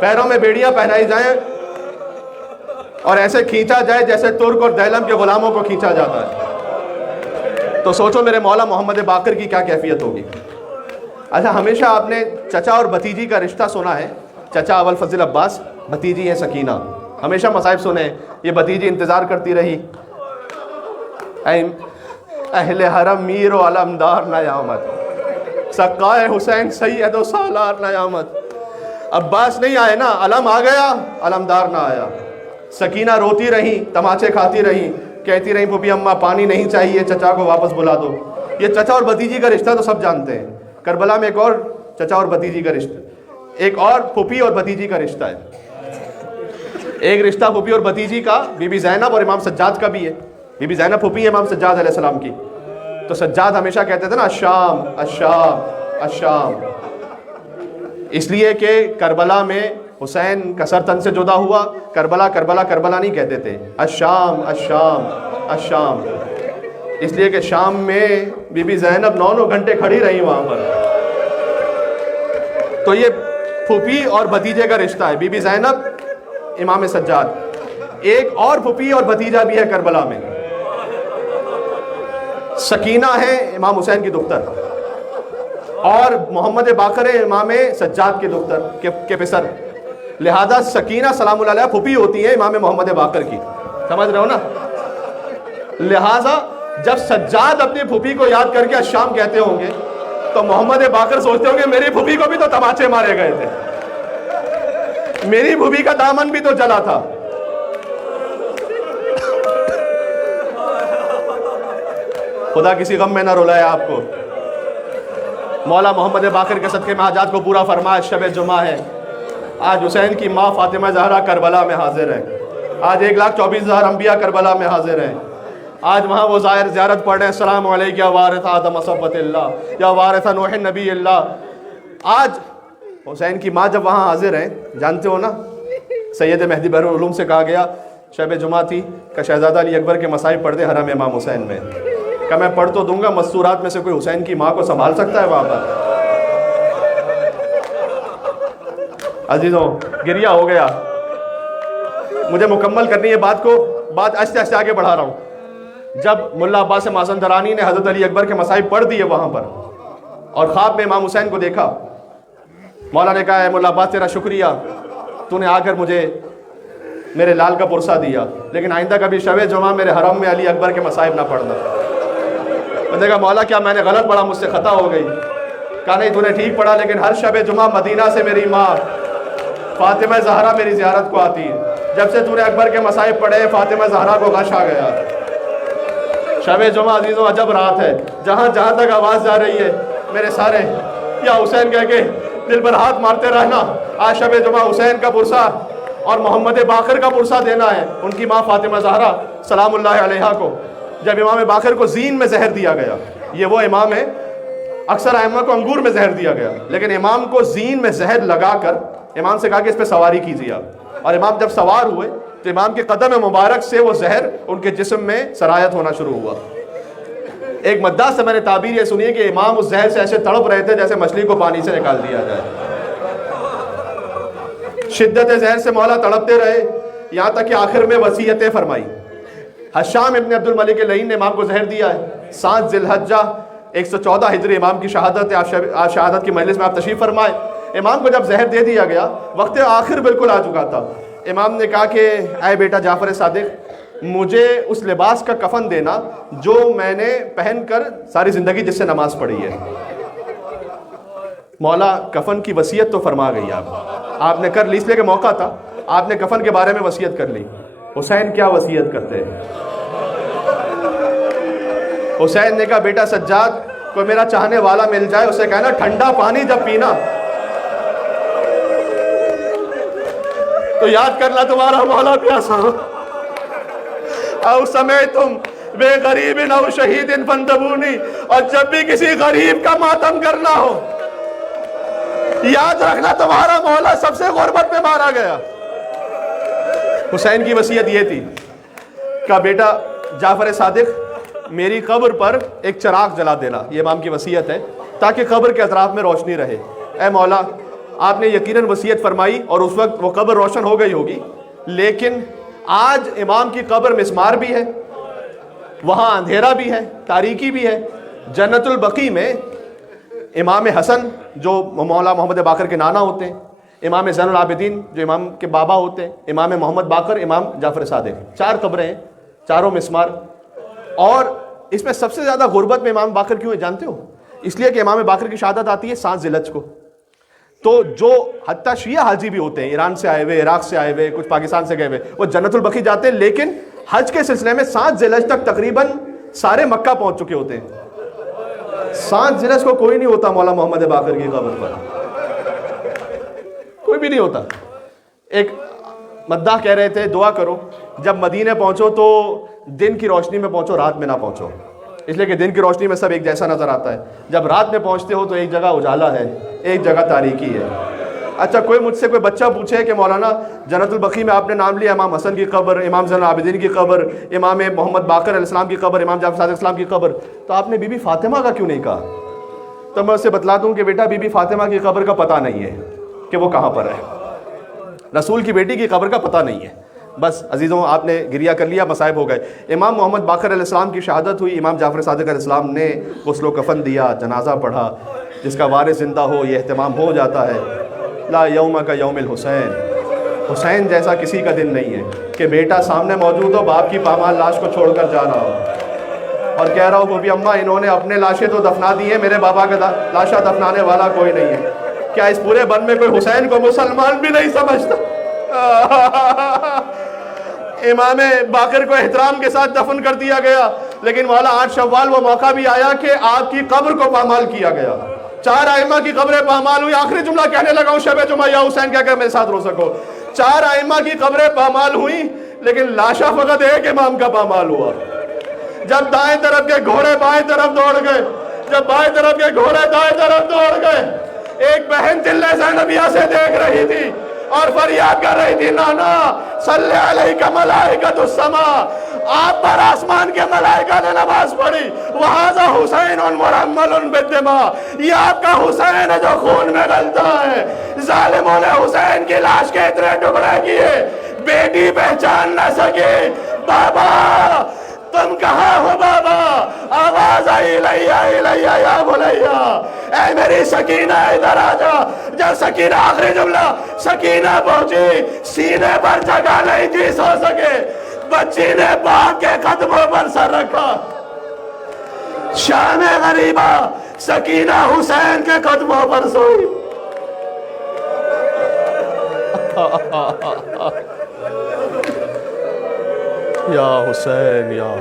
پیروں میں بیڑیاں پہنائی جائیں اور ایسے کھینچا جائے جیسے ترک اور دیلم کے غلاموں کو کھینچا جاتا ہے. تو سوچو میرے مولا محمد باقر کی کیا کیفیت ہوگی. اچھا ہمیشہ آپ نے چچا اور بھتیجی کا رشتہ سنا ہے، چچا اول فضل عباس، بھتیجی ہے سکینہ. ہمیشہ مصائب سنے، یہ بھتیجی انتظار کرتی رہی، اہل حرم میر و علمدار نیامت، سقائے حسین سید و سالار نیامت. عباس نہیں آئے نا، علم آ گیا، علمدار نہ آیا. سکینہ روتی رہی، تماچے کھاتی رہی، کہتی رہی پھوپھی اماں پانی نہیں چاہیے، چچا کو واپس بلا دو. یہ چچا اور بھتیجی کا رشتہ تو سب جانتے ہیں. کربلا میں ایک اور چچا اور بھتیجی کا رشتہ، ایک اور پھوپھی اور بھتیجی کا رشتہ ہے. ایک رشتہ پھوپھی اور بھتیجی کا بی بی زینب اور امام سجاد کا بھی ہے. بی بی زینب پھوپھی ہے امام سجاد علیہ السلام کی. تو سجاد ہمیشہ کہتے تھے نا الشام الشام الشام، اس لیے کہ کربلا میں حسین کا سر تن سے جدا ہوا، کربلا کربلا کربلا نہیں کہتے تھے، الشام الشام الشام، اس لیے کہ شام میں بی بی زینب 9 گھنٹے کھڑی رہی وہاں پر. تو یہ پھوپھی اور بھتیجے کا رشتہ ہے، بی بی زینب امام سجاد. ایک اور پھوپھی اور بھتیجا بھی ہے کربلا میں، سکینہ ہے امام حسین کی دختر، اور محمد باقر ہے امام سجاد کے دختر کے پسر. لہذا سکینہ سلام اللہ علیہ پھوپھی ہوتی ہے امام محمد باقر کی. سمجھ رہے ہو نا؟ لہذا جب سجاد اپنی پھوپھی کو یاد کر کے الشام کہتے ہوں گے تو محمد باقر سوچتے ہوں گے میری پھوپھی کو بھی تو تماچے مارے گئے تھے، میری پھوپھی کا دامن بھی تو جلا تھا. خدا کسی غم میں نہ رلائے آپ کو. مولا محمد باقر کے صدقے میں حاجات کو پورا فرمائے. شب جمعہ ہے، آج حسین کی ماں فاطمہ زہرا کربلا میں حاضر ہے. آج 1,24,000 انبیاء کربلا میں حاضر ہیں. آج وہاں وہ زیارت پڑھ رہے ہیں، السلام علیکم یا وارث آدم صفوت اللہ یا وارث نوح نبی اللہ. آج حسین کی ماں جب وہاں حاضر ہیں، جانتے ہو نا سید مہدی بحر العلوم سے کہا گیا، شب جمعہ تھی کہ شہزادہ علی اکبر کے مصائب پڑھ دے حرم امام حسین میں. کہ میں پڑھ تو دوں گا، مستورات میں سے کوئی حسین کی ماں کو سنبھال سکتا ہے وہاں پر؟ عزیزوں گریہ ہو گیا. مجھے مکمل کرنی ہے بات آہستہ آہستہ آگے بڑھا رہا ہوں. جب ملا عباس مازندرانی نے حضرت علی اکبر کے مصائب پڑھ دیے وہاں پر اور خواب میں امام حسین کو دیکھا، مولا نے کہا ہے ملا عباس تیرا شکریہ، تو نے آ کر مجھے میرے لال کا پرسہ دیا، لیکن آئندہ کبھی شب جمعہ میرے حرم میں علی اکبر کے مصائب نہ پڑھنا۔ میں نے کہا مولا کیا میں نے غلط پڑھا، مجھ سے خطا ہو گئی؟ کہا نہیں تو نے ٹھیک پڑھا، لیکن ہر شب جمعہ مدینہ سے میری ماں فاطمہ زہرا میری زیارت کو آتی ہے، جب سے تو نے اکبر کے مصائب پڑھے فاطمہ زہرا کو غش آ گیا۔ شب جمعہ عزیزوں عجب رات ہے، جہاں جہاں تک آواز جا رہی ہے میرے سارے یا حسین کہہ کے دل پر ہاتھ مارتے رہنا۔ آج شب جمعہ حسین کا پرسہ اور محمد باقر کا پرسہ دینا ہے، ان کی ماں فاطمہ زہرا سلام اللہ علیہا کو جب امام باقر کو زین میں زہر دیا گیا۔ یہ وہ امام ہے، اکثر ائمہ کو انگور میں زہر دیا گیا، لیکن امام کو زین میں زہر لگا کر امام سے کہا کہ اس پہ سواری کیجیے آپ، اور امام جب سوار ہوئے تو امام کے قدم مبارک سے وہ زہر ان کے جسم میں سرایت ہونا شروع ہوا۔ ایک مداح سے میں نے تعبیر یہ سنی ہے کہ امام اس زہر سے ایسے تڑپ رہے تھے جیسے مچھلی کو پانی سے نکال دیا جائے۔ شدت زہر سے مولا تڑپتے رہے یہاں تک کہ آخر میں وصیتیں فرمائی۔ حشام ابن عبد الملک اللعین نے امام کو زہر دیا ہے۔ 7 ذی الحجہ 114 ہجری امام کی شہادت ہے، آپ شہادت کی مجلس میں آپ تشریف فرمائے۔ امام کو جب زہر دے دیا گیا، وقت آخر بالکل آ چکا تھا، امام نے کہا کہ اے بیٹا جعفر صادق، مجھے اس لباس کا کفن دینا جو میں نے پہن کر ساری زندگی جس سے نماز پڑھی ہے۔ مولا کفن کی وصیت تو فرما گئی آپ نے کر لی، اس لیے کہ موقع تھا، آپ نے کفن کے بارے میں وصیت کر لی۔ حسین کیا وصیت کرتے ہیں؟ حسین نے کہا بیٹا سجاد، کوئی میرا چاہنے والا مل جائے اسے کہنا ٹھنڈا پانی جب پینا تو یاد کرنا تمہارا مولا پیاسا ہو۔ او سمیتم بے غریب او شہید فانتبونی، اور جب بھی کسی غریب کا ماتم کرنا ہو یاد رکھنا تمہارا مولا سب سے غربت پہ مارا گیا۔ حسین کی وصیت یہ تھی کہ بیٹا جعفر صادق میری قبر پر ایک چراغ جلا دینا، یہ امام کی وصیت ہے، تاکہ قبر کے اطراف میں روشنی رہے۔ اے مولا، آپ نے یقیناً وصیت فرمائی اور اس وقت وہ قبر روشن ہو گئی ہوگی، لیکن آج امام کی قبر مسمار بھی ہے، وہاں اندھیرا بھی ہے، تاریکی بھی ہے۔ جنت البقیع میں امام حسن جو مولا محمد باقر کے نانا ہوتے ہیں، امام زین العابدین جو امام کے بابا ہوتے ہیں، امام محمد باقر، امام جعفر صادق، 4 قبریں ہیں، چاروں مسمار۔ اور اس میں سب سے زیادہ غربت میں امام باقر کیوں ہے جانتے ہو؟ اس لیے کہ امام باقر کی شہادت آتی ہے 7 ذی الحجہ کو، تو جو حتیٰ شیعہ حاجی بھی ہوتے ہیں، ایران سے آئے ہوئے، عراق سے آئے ہوئے، کچھ پاکستان سے گئے ہوئے، وہ جنت البقیع جاتے ہیں، لیکن حج کے سلسلے میں 7 ذی الحجہ تک تقریباً سارے مکہ پہنچ چکے ہوتے ہیں۔ 7 ذی الحجہ کو کوئی نہیں ہوتا مولا محمد باقر کی قبر پر، کوئی بھی نہیں ہوتا۔ ایک مداح کہہ رہے تھے دعا کرو جب مدینے پہنچو تو دن کی روشنی میں پہنچو، رات میں نہ پہنچو، اس لیے کہ دن کی روشنی میں سب ایک جیسا نظر آتا ہے، جب رات میں پہنچتے ہو تو ایک جگہ اجالا ہے، ایک جگہ تاریکی ہے۔ اچھا کوئی مجھ سے کوئی بچہ پوچھے کہ مولانا جنت البقیع میں آپ نے نام لیا امام حسن کی قبر، امام زین العابدین کی قبر، امام محمد باقر علیہ السلام کی قبر، امام جعفر صادق علیہ السلام کی قبر، تو آپ نے بی بی فاطمہ کا کیوں نہیں کہا؟ تو میں اسے بتلا دوں کہ بیٹا بی بی فاطمہ کی قبر کا پتہ نہیں ہے کہ وہ کہاں پر ہے، رسول کی بیٹی کی قبر کا پتہ نہیں ہے۔ بس عزیزوں آپ نے گریہ کر لیا، مصائب ہو گئے۔ امام محمد باقر علیہ السلام کی شہادت ہوئی، امام جعفر صادق علیہ السلام نے غسل و کفن دیا، جنازہ پڑھا، جس کا وارث زندہ ہو یہ اہتمام ہو جاتا ہے۔ لا یوم کا یوم الحسین، حسین جیسا کسی کا دن نہیں ہے کہ بیٹا سامنے موجود ہو، باپ کی پامال لاش کو چھوڑ کر جا رہا ہو اور کہہ رہا ہو کہ اماں انہوں نے اپنے لاشیں تو دفنا دی ہیں، میرے بابا کا لاشا دفنانے والا کوئی نہیں ہے۔ کیا اس پورے بن میں کوئی حسین کو مسلمان بھی نہیں سمجھتا؟ امام باقر کو احترام کے ساتھ دفن کر دیا گیا، لیکن مولا 8 شوال وہ موقع بھی آیا کہ آپ کی قبر کو پامال کیا گیا۔ 4 ائمہ کی قبریں پامال ہوئی۔ آخری جملہ کہنے لگا ہوں، شب جمعہ یا حسین کہہ کر میرے ساتھ رو سکو۔ 4 ائمہ کی قبریں پامال ہوئیں، لیکن لاشا فقط ایک امام کا پامال ہوا۔ جب دائیں طرف کے گھوڑے بائیں طرف دوڑ گئے، جب بائیں طرف کے گھوڑے دائیں طرف دوڑ گئے، ایک بہن دلِ زینبیہ سے دیکھ رہی تھی اور فریاد کر رہی تھی، نانا صلی علیک ملائکۃ السماء، آپ پر آسمان کے ملائکہ نے نماز پڑھی، وہذا حسین مرمل بالدماء، یہ آپ کا حسین ہے جو خون میں گلتا ہے۔ ظالموں نے حسین کی لاش کے اتنے ٹکڑے کیے، بیٹی پہچان نہ سکے۔ بابا تم کہاں ہو بابا؟ آواز آئی الیہ الیہ یا بنیا، اے میری سکینہ ادھر آ جا. جب سکینہ آخری جملہ سکینہ پہنچی, سینے پر جگہ نہیں تھی سو سکے, بچی نے باپ کے قدموں پر سر رکھا. شام غریبہ سکینہ حسین کے قدموں پر سوئی. یا حسین یا